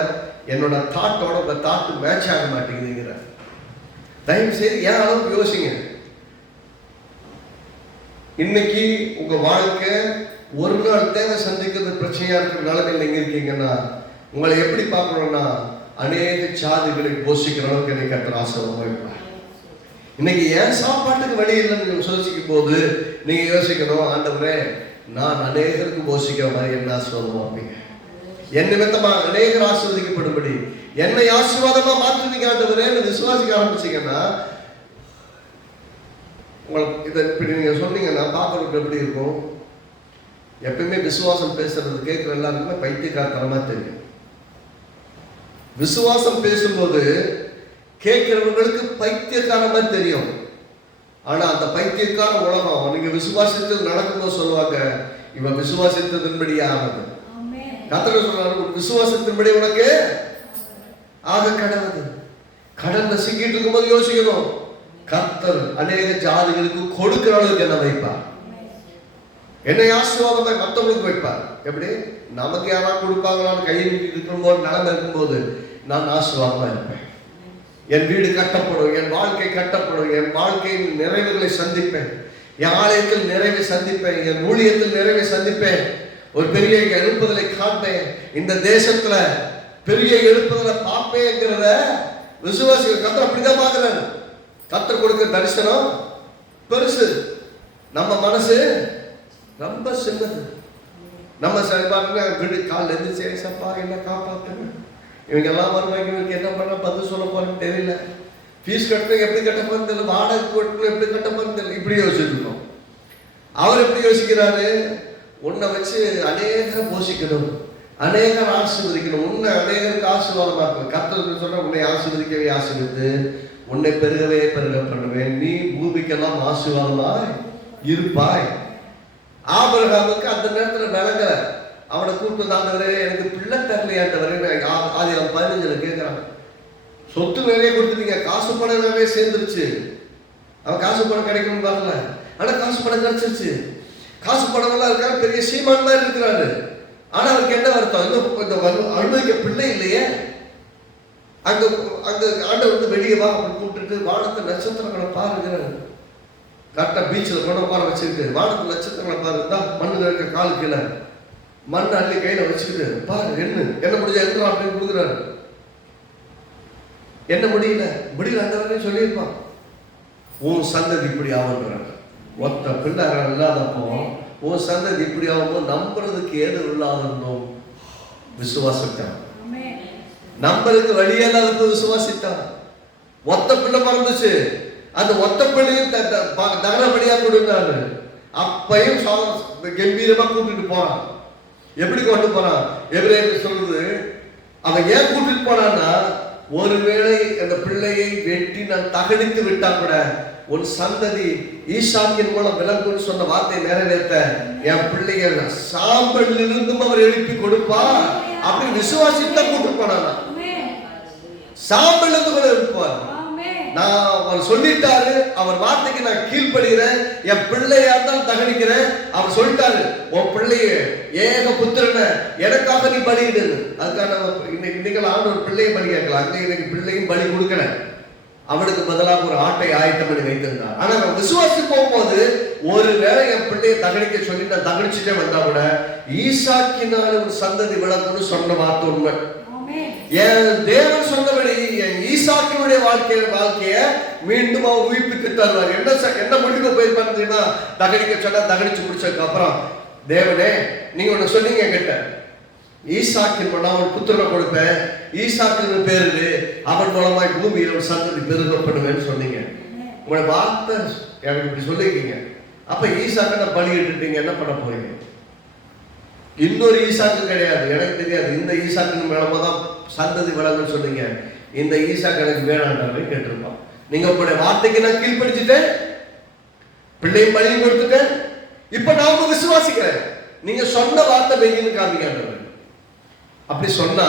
என்னோட தாட்டோட உங்க தாட்டு மேட்ச் ஆக மாட்டேங்குதுங்கிற. தயவு செய்து ஏன் அளவுக்கு யோசிங்க. இன்னைக்கு உங்க வாழ்க்கை ஒரு நாள் தேவை சந்திக்கிறது பிரச்சனையா இருக்கிற நிலைமையில் எங்க இருக்கீங்கன்னா உங்களை எப்படி பார்க்கணும்னா அநேக சாதிகளை போஷிக்கிற அளவுக்கு என்னை கர்த்தர் ஆசீர்வாதமா இருப்பார். இன்னைக்கு ஏன் சாப்பாட்டுக்கு வழி இல்லைன்னு நீங்க யோசிக்கும் போது நீங்க யோசிக்கணும், ஆண்டவரே நான் அநேகருக்கு போஷிக்கிற மாதிரி என்ன ஆசீர்வாதமா இருப்பீங்க, என் நிமித்தமா அநேகர் ஆசீர்வதிக்கப்படும்படி என்னை ஆசீர்வாதமா மாற்றுவீங்க ஆண்டவரேன்னு விசுவாசிக்க ஆரம்பிச்சீங்கன்னா உங்களுக்கு இதை இப்படி நீங்க சொன்னீங்கன்னா பார்க்கறதுக்கு எப்படி இருக்கும்? எப்பயுமே விசுவாசம் பேசுறது கேட்கிற எல்லாருக்குமே பைத்தியக்காரத்தனமா தெரியும். விசுவாசம் பேசும்போது கேட்கிறவங்களுக்கு பைத்தியக்காரமா தெரியும். ஆனா அந்த பைத்தியக்கார உலகம் நீங்க விசுவாசத்தில் நடக்கும்போது சொல்லுவாங்க, இவன் விசுவாசத்தின்படியே ஆனது. கர்த்தர் சொல்றாரு, விசுவாசத்தின்படி உனக்கு ஆக கடவுது. கடல்ல சிக்கிட்டு இருக்கும்போது யோசிக்கணும், கர்த்தர் அநேக ஜாதிகளுக்கு கொடுக்கிற அளவுக்கு என்ன வைப்பார், என்னை ஆசீர்வாதமாய் மற்றவங்களுக்கு வைப்பார். எப்படி? நமக்கு யாராவது கொடுப்பாங்களான்னு கையை நீட்டி இருக்கும்போது நிலைமை இருக்கும்போது நான் ஆசீர்வாதமா இருப்பேன். என் வீடு கட்டப்படும், என் வாழ்க்கை கட்டப்படும், என் வாழ்க்கையின் நிறைவுகளை சந்திப்பேன், என் ஆலயத்தில் நிறைவை சந்திப்பேன், என் ஊழியத்தில் நிறைவை சந்திப்பேன், ஒரு பெரிய எழுப்புதலை காண்பேன், இந்த தேசத்துல பெரிய எழுப்புதலை பார்ப்பேங்கிறத விசுவாசிகள் கர்த்தர் அப்படிதான் பார்க்கிறாரு. கர்த்தர் கொடுக்கிற தரிசனம் பெருசு, நம்ம மனசு ரொம்ப சின்னது. நம்ம சரிபார்க்க வீடு காலில் இருந்து சரி சப்பா என்ன காப்பாற்றுங்க, இவங்க எல்லாம் வருவாங்க, இவங்களுக்கு என்ன பண்ண பதில் சொல்ல போறேன்னு தெரியல, ஃபீஸ் கட்டணும் எப்படி கட்ட போறேன்னு தெரியல, வாடகை கட்டணும் எப்படி கட்ட போறேன்னு தெரியல, இப்படி யோசிச்சுட்டு இருக்கோம். அவர் எப்படி யோசிக்கிறாரு? உன்னை வச்சு அநேகரை போஷிக்கணும், அநேகர் ஆசீர்வதிக்கணும், உன்னை அநேகருக்கு ஆசீர்வாதமா இருக்கும். கர்த்தர் சொன்னா உன்னை ஆசீர்வதிக்கவே ஆசீர்வதித்து உன்னை பெருகவே பெருக பண்ணுவேன், நீ பூமிக்கெல்லாம் ஆசீர்வாதமாய் இருப்பாய். ஆபிரகாமுக்கு அந்த நேரத்தில் விளங்கல. அவனை கூப்பிட்டு ஆண்டவரே எனக்கு பிள்ளை தரலையாண்டவரே, அது அவன் 15 கேட்கிறான். சொத்து நிறைய கொடுத்துட்டீங்க, காசு பணம் நிறைய சேர்ந்துருச்சு. அவன் காசு பணம் கிடைக்கணும்னு வரல, ஆனா காசு பணம் கிடைச்சிருச்சு. காசு பணம் எல்லாம் இருக்காரு, பெரிய சீமான் மாதிரி இருக்கிறாரு. ஆனா அவருக்கு என்ன வருத்தம்? இன்னும் அனுபவிக்க பிள்ளை இல்லையே. அங்க அங்க ஆண்டவர் வந்து வெளியே வா அப்படி கூப்பிட்டுட்டு வானத்தை நட்சத்திரங்களை பாருங்கிறாரு. கரெக்டா பீச்சில் கொண்டு உட்கார வச்சுக்கிட்டு வானத்து நட்சத்திரங்களை பாருந்தா மண்ணு இருக்க காலு கீழே மண் அள்ளி கையில வச்சுக்கிட்டு பாரு என்ன முடிஞ்சா என்ன அப்படின்னு கொடுக்குறாரு. என்ன முடியல ஆண்டவரே சொல்லியிருப்பான், உன் சந்ததி இப்படி ஆகுன்றாங்க. ஒத்த பிள்ளை இல்லாதப்போ உன் சந்ததி இப்படி ஆகும்போது நம்புறதுக்கு ஏது இல்லாதோம் விசுவாசித்தான். நம்பருக்கு வழியே இல்லாதப்போ விசுவாசித்தான். ஒத்த பிள்ளை மறந்துச்சு, அந்த ஒத்த பிள்ளையும் தகனபடியா கொடுத்தாரு. அப்பையும் கம்பீரமா கூட்டிட்டு போறான். எப்படி கொண்டு போறான்? எபிரேயர் சொல்றது, அவன் ஏன் கூட்டிட்டு போனான்னா, ஒருவேளை அந்த பிள்ளையை வெட்டி நான் தகனித்து விட்டா கூட உன் சந்ததி ஈசாக்கின் மூலம் விளங்குன்னு சொன்ன வார்த்தை நிறைவேற்ற என் பிள்ளைய சாம்பலில் இருந்தும் அவர் எழுப்பி கொடுப்பார் அப்படின்னு விசுவாசித்தா கூட்டு போனானா. சாம்பல் இருந்து கூட இருப்பார். நான் அவர் சொல்லிட்டாரு, அவர் வார்த்தைக்கு நான் கீழ்ப்படுகிறேன், என் பிள்ளையா தான் தகனிக்கிறேன். அவர் சொல்லிட்டாரு, உன் பிள்ளைய ஏக புத்திரனை எனக்காக நீ பலியிடு. அதுக்காக இன்னைக்கு ஆண்டவர் பிள்ளையை பலி கேட்கலாம். அங்கே இன்னைக்கு பிள்ளையும் பலி கொடுக்கல, அவனுக்கு பதிலாக ஒரு ஆட்டை ஆயத்தம் பண்ணி வைத்திருந்தார். ஆனா விசுவாசி போகும்போது ஒருவேளை என் பிள்ளையை தகனிக்க சொல்லி நான் தகனிச்சுட்டே வந்தா கூட ஈசாக்கினால ஒரு சந்ததி விளக்குன்னு சொன்ன வார்த்தை உண்மை. என் தேவன் சொன்னபடி என் ஈசாக்கினுடைய வாழ்க்கைய மீண்டும் அவர் உயிர்ப்பித்து தருவார். என்ன முடிவு போயிருப்பான்னு தெரியுமா? தகனிக்க சொன்னா தகனிச்சு முடிச்சதுக்கு அப்புறம், தேவனே நீங்க ஒண்ணு சொன்னீங்க கிட்ட, ஈசாக்கின் மூலம் ஒரு புத்திரனை கொடுப்பேன், ஈசாக்கின் பேரு அவன் மூலமாய் பூமியில் ஒரு சந்ததி பெருகப்படுவேன்னு சொன்னீங்க. உங்களோட வார்த்தை எனக்கு இப்படி சொல்லிருக்கீங்க. அப்ப ஈசாக்க பலியிட்டுட்டீங்க, என்ன பண்ண போறீங்க? இன்னொரு ஈசாக்கு கிடையாது, எனக்கு தெரியாது. இந்த ஈசாக்கின் மூலமா தான் சந்ததி வளர்ந்து சொன்னீங்க. இந்த ஈசாக்கு எனக்கு வேணான்ற கேட்டிருப்பான். நீங்க உங்களுடைய வார்த்தைக்கு நான் கீழ்படிச்சுட்டேன், பிள்ளையும் பலியும் கொடுத்துட்டேன். இப்ப நாம விசுவாசிக்கிறேன், நீங்க சொன்ன வார்த்தை வெயின்னு காமிக்க. அப்படி சொன்னா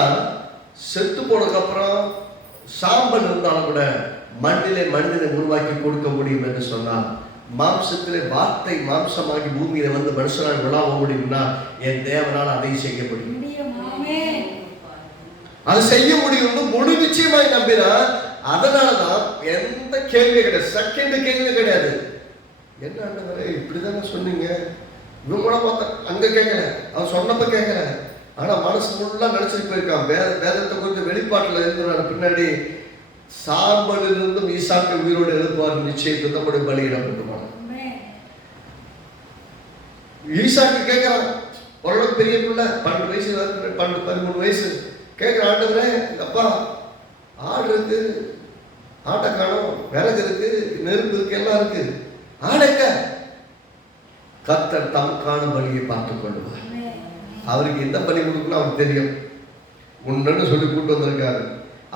செத்து போனதுக்கு அப்புறம் சாம்பல் இருந்தாலும் கூட மண்ணிலே மனிதனை உருவாக்கி கொடுக்க முடியும் என்று சொன்னால், மாம்சத்திலே வார்த்தை மாம்சமாகி பூமியில வந்து மனுஷனால் விழாவ முடியும்னா என் தேவனால் அதை செய்ய முடியும். அதை செய்ய முடியும் முழு நிச்சயமாய் நம்பினா. அதனாலதான் எந்த கேள்வி கிடையாது, செகண்ட் கேள்வி கிடையாது. என்ன ஆண்டவரே இப்படிதானே சொன்னீங்க, இவங்கள பார்த்தா அங்க கேட்கல, அவன் சொன்னப்ப கேட்கல, ஆனா மனசு ஃபுல்லா நினைச்சிட்டு போயிருக்கான். வேதத்தை கொஞ்சம் வெளிப்பாட்டுல இருந்து பின்னாடி சாம்பலிலிருந்தும் ஈசாக்கு உயிரோடு எழுப்பார் நிச்சயத்தை நம்முடைய பலியிடப்பட்டுமான. ஈசாக்கு கேட்கிறான், ஓரளவுக்கு பெரிய பிள்ளை, 12 வயசு 13 வயசு கேட்கிற, ஆண்டவரே அப்பா ஆடு இருக்கு, ஆட்டை காணும், விறகு இருக்கு, நெருப்பு இருக்கு, எல்லாம் இருக்கு, ஆடைக்க. கர்த்தர் தமக்கான பலியை பார்த்துக் கொள்வார். அவருக்கு எந்த பலி கொடுக்கணும் அவருக்கு தெரியும். உன்னு சொல்லி கூட்டு வந்திருக்காரு,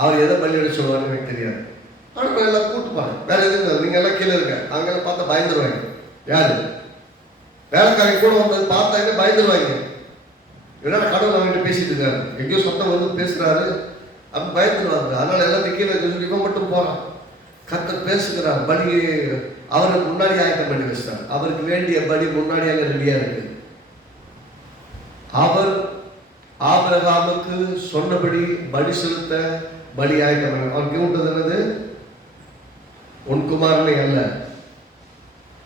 அவர் எதை பலி எடுத்து சொல்லுவாருன்னு எனக்கு தெரியாது. ஆனால் எல்லாம் கூட்டுப்பாங்க. வேற எதுவும் நீங்க எல்லாம் கீழே இருக்க, அங்கெல்லாம் பார்த்தா பயந்துருவாங்க. யாரு வேலைக்காரங்க கூட வந்தது பார்த்தா பயந்துருவாங்க. என்னடா கடவுள் அவங்ககிட்ட பேசிட்டு இருக்காரு, எங்கேயோ சொந்தம் வந்து பேசுறாரு, அப்ப பயந்துருவாங்க. அதனால எல்லாத்தையும் கீழே சொல்லி இவன் மட்டும் போறான். கர்த்தர் பேசுகிறார், பலி அவருக்கு முன்னாடி ஆயத்தம் பண்ணி வச்சிட்டார். அவருக்கு வேண்டிய பலி முன்னாடி அங்க ரெடியா இருக்கு. அவர் ஆபிரகாமுக்கு சொன்னபடி பலி செலுத்த பலி ஆயத்தம். அவர் கேட்டது என்னது? உன் குமாரனை அல்ல.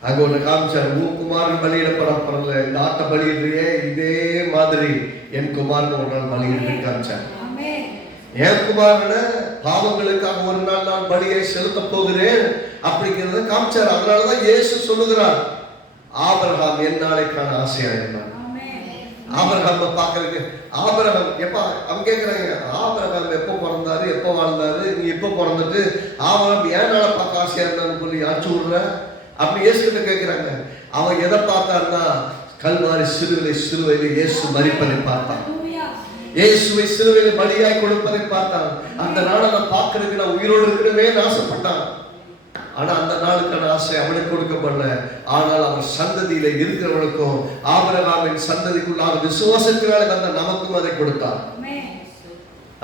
அங்க ஒண்ணு காமிச்சார், உன் குமாரன் பலியிடப்படப்படல, இந்த ஆட்ட பலியிடுறியே இதே மாதிரி என் குமாரன் ஒரு நாள் பலியிட்டு காமிச்சார். என் குமாரன பாவங்களுக்காக ஒரு நாள் நான் பலியை செலுத்த போகிறேன் அப்படிங்கிறத காமிச்சார். அதனாலதான் இயேசு சொல்லுகிறார், ஆபிரகாம் என் நாளைக்கான ஆசையா இருந்தார். ஆபிரகாம் பாக்குறதுக்கு, ஆபிரகாம் எப்ப அவங்க கேட்கிறாங்க, ஆபிரகாம் எப்போ பிறந்தாரு, எப்போ வாழ்ந்தாரு, நீ இப்ப பிறந்துட்டு அவன் ஏன் நாளை பார்க்க ஆசையா இருந்தான்னு சொல்லி அடிச்சு விடுற அப்படி இயேசு கிட்ட கேட்கிறாங்க. அவன் எதை பார்த்தான்னா கல்வாரி சிலுவையில் இயேசு மரிப்பதை பார்த்தான். இயேசுவை சிலுவையில பலியாய் கொடுப்பதை பார்த்தான். அந்த நாளை நான் பார்க்கறதுக்கு நான் உயிரோடு இருக்கணுமே ஆசைப்பட்டான். ஆனா அந்த நாளுக்கான ஆசை அவனுக்கு கொடுக்கப்படல. ஆனால் அவன் சந்ததியில இருக்கிறவனுக்கும் ஆபிரகாமின் சந்ததிக்குள்ளான விசுவாசத்தினால வந்த நமக்கும் அதை கொடுத்தான்.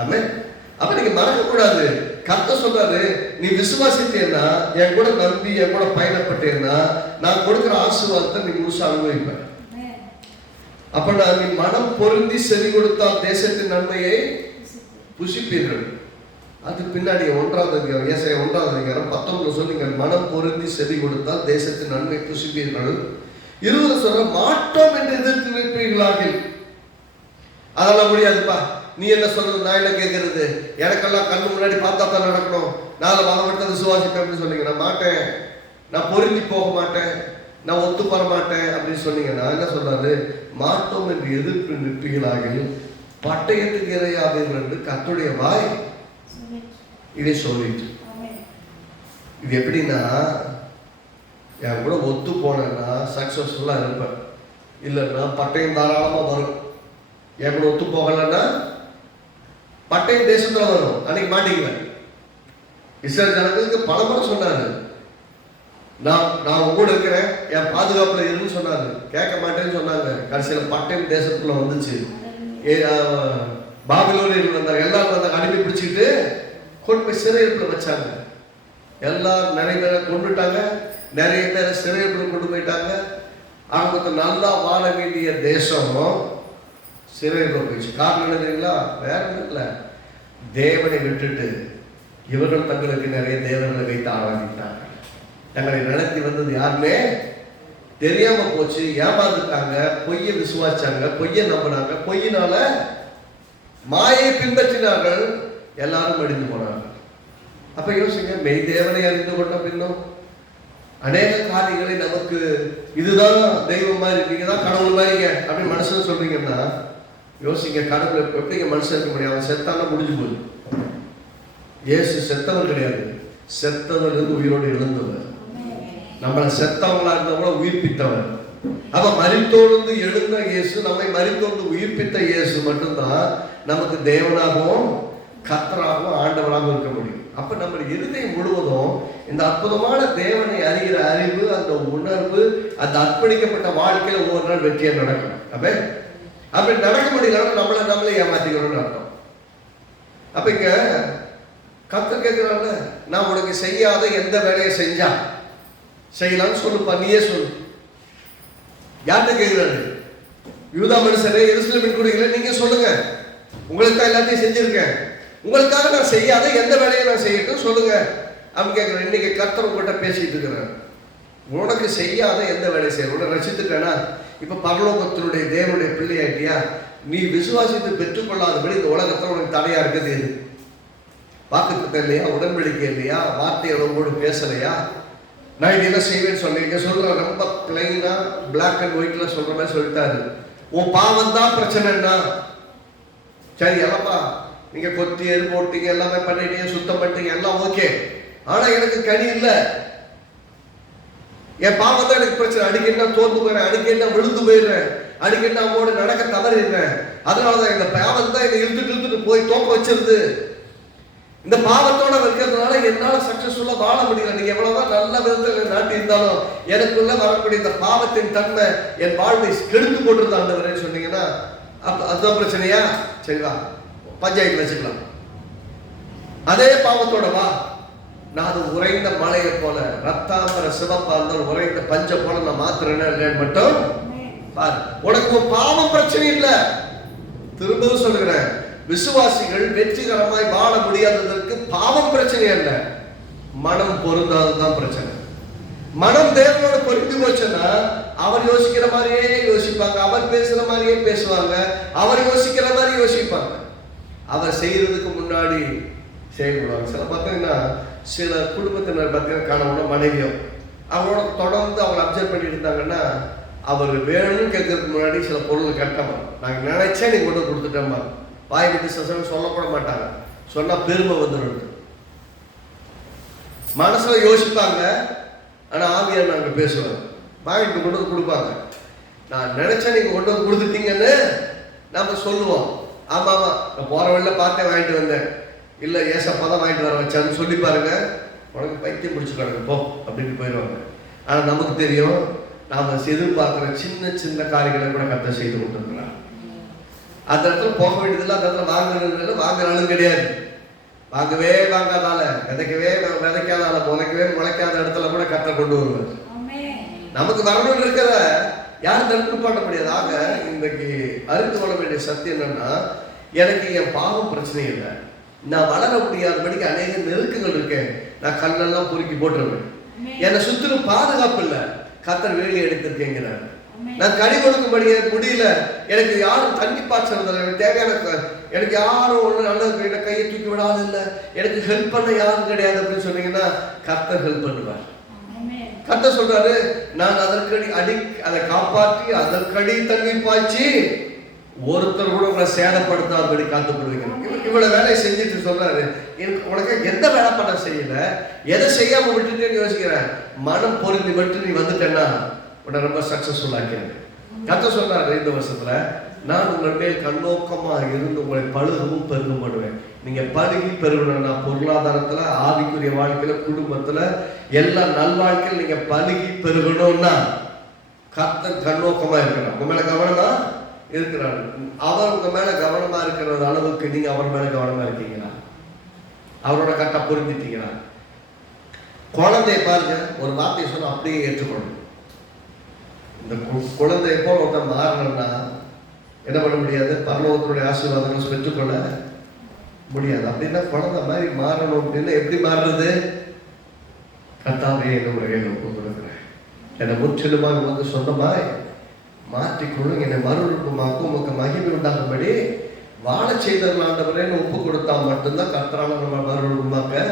ஆமென். அப்ப நீங்க மறக்க கூடாது. கர்த்தர் சொல்றாரு, நீ விசுவாசித்தேன்னா, என் கூட நம்பி என் கூட பயணப்பட்டேன்னா நான் கொடுக்கிற ஆசீர்வாதத்தை நீ முழுசா அனுபவிப்ப. அப்ப நான் நீ மனம் பொருந்தி செவி கொடுத்தால் தேசத்தின் நன்மையை புசிப்பீர்கள். அது பின்னாடி 1வது அதிகாரம், ஏசாயா 1வது அதிகாரம் 19 சொல்லுங்க, மனம் பொருந்தி செவி கொடுத்தால் தேசத்தின் நன்மை புசிப்பீர்கள். 20 சொல்ற மாட்டோம் என்று எதிர்த்து நிற்பீர்களாக. அதெல்லாம் முடியாதுப்பா, நீ என்ன சொல்றது, நான் என்ன கேட்கறது, எனக்கெல்லாம் கண்ணு முன்னாடி பார்த்தா தான் நடக்கணும், நான் மதம் விசுவாசிப்பேன் அப்படின்னு சொன்னீங்க, நான் மாட்டேன், நான் பொருந்தி போக மாட்டேன், நான் ஒத்து பெற மாட்டேன் அப்படின்னு சொன்னீங்க. நான் என்ன சொல்றாரு, மாட்டோம் என்று எதிர்ப்பு நிற்பீர்களாக பட்டயத்துக்கு இரையாவீர்கள் என்று கர்த்தருடைய வாய் இதை சொல்லிட்டு. இது எப்படின்னா, என் கூட ஒத்து போனேன்னா சக்சஸ்ஃபுல்லா இருப்பேன், இல்லைன்னா பட்டயம் தாராளமா வரும். என் கூட ஒத்து போகலன்னா பட்டயம் தேசத்துல வரும், அன்னைக்கு மாட்டிக்குவேன். இஸ்ரேல் ஜனங்களுக்கு பல முறை சொன்னாரு, நான் உங்களோட இருக்கிறேன், என் பாதுகாப்புல இருன்னு சொன்னாரு, கேட்க மாட்டேன்னு சொன்னாங்க. கடைசியில் பட்டயம் தேசத்துக்குள்ள வந்துச்சு. பாபிலோனியர்கள் வந்தாங்க, எல்லாரும் வந்தாங்க, அடிமை பிடிச்சிட்டு கொண்டு போய் சிறையிருப்புல வச்சாங்க. எல்லாரும் நிறைய பேரை கொண்டுட்டாங்க, நிறைய பேரை சிறையிருப்புல கொண்டு போயிட்டாங்க. அவங்க நல்லா வாழ வேண்டிய தேசம் சிறையிருப்புல போயிடுச்சு. காரணம் என்னங்களா, வேற இல்லை, தேவனை விட்டுட்டு இவர்கள் தங்களுக்கு நிறைய தேவர்களை வைத்து ஆராதித்தாங்க. தங்களை நடத்தி வந்தது யாருமே தெரியாம போச்சு, ஏமாந்துட்டாங்க, பொய்யை விசுவாச்சாங்க, பொய்யை நம்பினாங்க, பொய்யினால மாயை பின்பற்றினார்கள், எல்லாரும் அடிந்து போனார்கள். அப்ப யோசிங்க, மெய் தேவனை அறிந்து கொண்ட பின்னும் அநேக காரியங்களை நமக்கு இதுதான் தெய்வம் மாதிரி, நீங்க தான் கடவுள் மாதிரிங்க அப்படின்னு மனுஷன் சொல்றீங்கன்னா யோசிங்க, கடவுள் எப்படிங்க மனுஷன் இருக்க முடியும்? அவன் செத்தான முடிஞ்சு போகுது. இயேசு செத்தவர் கிடையாது, செத்தவர் இருந்து உயிரோடு எழுந்தவர். நம்மளை செத்தவங்களா இருந்தவங்கள உயிர்ப்பித்தவர். அவ மரித்தோடு எழுந்த இயேசு, நம்மை மரித்தோடு உயிர்ப்பித்த இயேசு மட்டும்தான் நமக்கு தேவனாகவும் கர்த்தராகவும் ஆண்டவராகவும் இருக்க முடியும். அப்ப நம்ம இருதயம் முழுவதும் இந்த அற்புதமான தேவனை அறிகிற அறிவு, அந்த உணர்வு, அந்த அர்ப்பணிக்கப்பட்ட வாழ்க்கையில ஒவ்வொரு நாள் வெற்றியா நடக்கணும். அப்படி நடக்க முடியல நம்மளே ஏமாத்திக்கணும்னு அர்த்தம். அப்ப இங்க கர்த்தர் கேட்கிறாங்க, நான் உனக்கு செய்யாத எந்த வேலையை செஞ்சா செய்யலாம்னு சொல்லுப்பா, நீயே சொல்லு. யார்கிட்ட கேட்கிறாரு? யூதா மனுஷரே, எருசலேமின் குடிகளே, நீங்க சொல்லுங்க, உங்களுக்கு தான் எல்லாத்தையும் செஞ்சிருக்கேன், உங்களுக்காக நான் செய்யாத எந்த வேலையை நான் செய்யட்டும் சொல்லுங்க அப்படின்னு கேட்கிறேன். இன்னைக்கு கர்த்தர் உங்கள்கிட்ட பேசிட்டு இருக்கிறேன், உனக்கு செய்யாத எந்த வேலையை செய்ய, உன்னை ரசித்துட்டேனா, இப்ப பரலோகத்தினுடைய தேவனுடைய பிள்ளை ஆயிட்டியா, நீ விசுவாசித்து பெற்றுக்கொள்ளாதபடி இந்த உலகத்துல உனக்கு தடையா இருக்குது எது? வாக்குத்தத்தம் இல்லையா, உடன்படிக்கை இல்லையா, வார்த்தையோடு பேசலையா, நான் இதெல்லாம் செய்வேன்னு சொன்னீங்க சொல்ற, ரொம்ப பிளைனா பிளாக் அண்ட் ஒயிட்ல சொல்ற மாதிரி சொல்லிட்டாரு. உன் பாவம் தான் பிரச்சனைன்னா சரி, எல்லாப்பா நீங்க கொத்தி எரு போட்டீங்க, எல்லாமே பண்ணிட்டீங்க, சுத்தம் பண்ணிட்டீங்க, எல்லாம் ஓகே, ஆனா எனக்கு கனி இல்லை, என் பாவம் தான் எனக்கு பிரச்சனை. அடிக்கடி தோர்ந்து போயிடுறேன், அடிக்கடி விழுந்து போயிடுறேன், அடிக்கடி அவங்களோட நடக்க தவறிடுறேன், அதனாலதான் இந்த பாவம் தான் என்னை இழுத்துட்டு போய் தோக்க வச்சிருது. இந்த பாவத்தோட இருக்கிறதுனால என்னால சக்சஸ்ஃபுல்லா வாழ முடியல. நீங்க எவ்வளவுதான் நல்ல விதத்தில் நாட்டி இருந்தாலும் எனக்குள்ள வரக்கூடிய இந்த பாவத்தின் தன்மை என் வாழ்வை கெடுத்து போட்டுருந்த ஆண்டவரேன்னு சொன்னீங்கன்னா அதுதான் பிரச்சனையா? சரிவா, பஞ்சாயத்து வச்சுக்கலாம். அதே பாவத்தோட வா, நான் அது உறைந்த மலையை போல, ரத்தாம்பர சிவப்பா இருந்தாலும் உறைந்த பஞ்ச போல நான் மாத்துறேன்னு இல்லைன்னு மட்டும் பாரு. உனக்கு பாவம் பிரச்சனை இல்லை. திரும்பவும் சொல்லுகிறேன், விசுவாசிகள் வெற்றிகரமாய் வாழ முடியாததற்கு பாவம் பிரச்சனை அல்ல, மனம் பொருந்தாததுதான் பிரச்சனை. மனம் தேவனோட பொருந்தி போச்சுன்னா அவர் யோசிக்கிற மாதிரியே யோசிப்பாங்க, அவர் பேசுற மாதிரியே பேசுவாங்க, அவர் யோசிக்கிற மாதிரி யோசிப்பாங்க, அவர் செய்யறதுக்கு முன்னாடி செய்யக்கூடாது. சில பார்த்தீங்கன்னா சில குடும்பத்தினர் பார்த்தீங்கன்னா கணவனோ மனைவியோ அவங்களோட தொடர்ந்து அவங்க அப்சர்வ் பண்ணிட்டு இருந்தாங்கன்னா அவர் வேணும்னு கேட்கறதுக்கு முன்னாடி சில பொருள் கட்டமா, நாங்கள் நினைச்சேன் நீங்க கொண்டு கொடுத்துட்டோம்மா, வாய் விட்டு சசம் சொல்லப்பட மாட்டாங்க, சொன்னா பெருமை வந்துடும். மனசுல யோசிப்பாங்க, ஆனா ஆவியார் நாங்க பேசுவாங்க, வாங்கிட்டு கொண்டு வந்து கொடுப்பாங்க. நான் நினைச்சேன் நீங்க கொண்டு வந்து கொடுத்துட்டீங்கன்னு நம்ம சொல்லுவோம். ஆமா ஆமா, நான் போற வழியில பார்த்தேன் வாங்கிட்டு வந்தேன், இல்ல ஏசப்பா தான் வாங்கிட்டு வர வச்சான்னு சொல்லி பாருங்க, உனக்கு பைத்தியம் பிடிச்சு கிடக்கு போ அப்படின்னு போயிடுவாங்க. ஆனா நமக்கு தெரியும், நாம எதிர்பார்க்கிற சின்ன சின்ன காரியங்களை கூட கர்த்தர் செய்து கொண்டிருக்கிறார். அந்த இடத்துல போக வேண்டியதில்லை, அந்த இடத்துல வாங்குறது வாங்குறாலும் கிடையாது. வாங்கவே வாங்காதால, விதைக்கவே விதைக்காதால, முளைக்கவே முளைக்காத இடத்துல கூட கர்த்தர் கொண்டு வருவார். நமக்கு வரணும்னு இருக்கிற யாரும் தடுப்பு பண்ண முடியாது. ஆக இன்றைக்கு அறிந்து கொள்ள வேண்டிய சத்தியம் என்னன்னா, எனக்கு என் பாவம் பிரச்சனை இல்லை, நான் வளர முடியாதபடிக்கு அநேக நெருக்கங்கள் இருக்கேன், நான் கண்ணெல்லாம் பொறுக்கி போட்டுருவேன், என்னை சுத்திலும் பாதுகாப்பு இல்லை, கர்த்தர் வேலி எடுத்திருக்கேங்கிறார். நான் கனி கொடுக்கும்படிய முடியல, எனக்கு யாரும் தண்ணி பாய்ச்சறதில்லை, எனக்கு தேவையான எனக்கு யாரும் ஒன்று நல்லது கையை தூக்கி விடாது இல்லை, எனக்கு ஹெல்ப் பண்ண யாரும் கிடையாது அப்படின்னு சொன்னீங்கன்னா கர்த்தர் ஹெல்ப் பண்ணுவார். கர்த்தர் சொல்றாரு, நான் அதற்கடி அதை காப்பாற்றி அதற்கடி தண்ணி பாய்ச்சி ஒருத்தர் கூட உங்களை சேதப்படுத்தாதபடி காத்துப்படுவீங்க. இவ்வளவு வேலையை செஞ்சுட்டு சொல்றாரு, எனக்கு உனக்கு எந்த வேலை பண்ண செய்யல, எதை செய்யாம விட்டுட்டேன்னு யோசிக்கிறேன், மனம் பொருந்தி விட்டு நீ வந்துட்டேன்னா உன்னை ரொம்ப சக்சஸ்ஃபுல் ஆக்கிறேன். கர்த்தர் சொல்றாரு, இந்த வருஷத்துல நான் உங்கள் மேல் கண்ணோக்கமா இருந்து உங்களை பழுகவும் பெருகும் பண்ணுவேன். நீங்க பழுகி பெருகணும்னா பொருளாதாரத்துல, ஆவிக்குரிய வாழ்க்கையில, குடும்பத்துல, எல்லா நல்வாழ்க்கையில் நீங்க பழுகி பெருகணும்னா கர்த்தர் கண்ணோக்கமா இருக்கிறார், உங்க மேல கவனமா இருக்கிறார். அவர் உங்க மேல கவனமா இருக்கிற அளவுக்கு நீங்க அவர் மேல கவனமா இருக்கீங்களா? அவரோட கரெக்டா புரிஞ்சிட்டீங்களா? குழந்தைய பாருங்க, ஒரு வார்த்தையை சொன்னா அப்படியே ஏற்றுக்கொள்ளணும். இந்த குழந்தைய போல ஒருத்தர் மாறணும்னா என்ன பண்ண முடியாது? பரலோகத்தினுடைய ஆசீர்வாதங்கள் பெற்றுக்கொள்ள முடியாது. அப்படின்னா குழந்தை மாதிரி மாறணும் அப்படின்னா எப்படி மாறுறது? கர்த்தாவே என்னுடைய ஒப்பு கொடுக்கிறேன், என்னை முற்றிலுமாக வந்து சொந்தமாய் மாற்றிக்கொள்ளும், என்னை மறுரூபமாக்கும், உமக்கு மகிமை உண்டாகும்படி வாழ செய்தவர்கள் ஆண்டவரேன்னு ஒப்பு கொடுத்தா மட்டும்தான் கர்த்தரால நம்ம மறுரூபமாக்க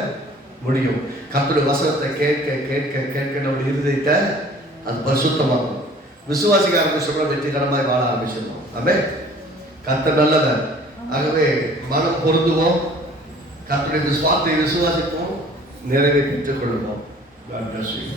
முடியும். கர்த்தருடைய வசனத்தை கேட்க கேட்க கேட்க நம்முடைய இருதயத்தை அது பரிசுத்தமாகும். விசுவாசிக்க ஆரம்பிச்சோம்னா வெற்றிகரமாய் வாழ ஆரம்பிச்சிடணும். ஆமென். கர்த்தர் நல்லவர். ஆகவே மனம் பொருந்துவோம், கர்த்தருடைய விசுவாசத்தை விசுவாசிப்போம், நிறைவை பெற்றுக் கொள்வோம். God bless you.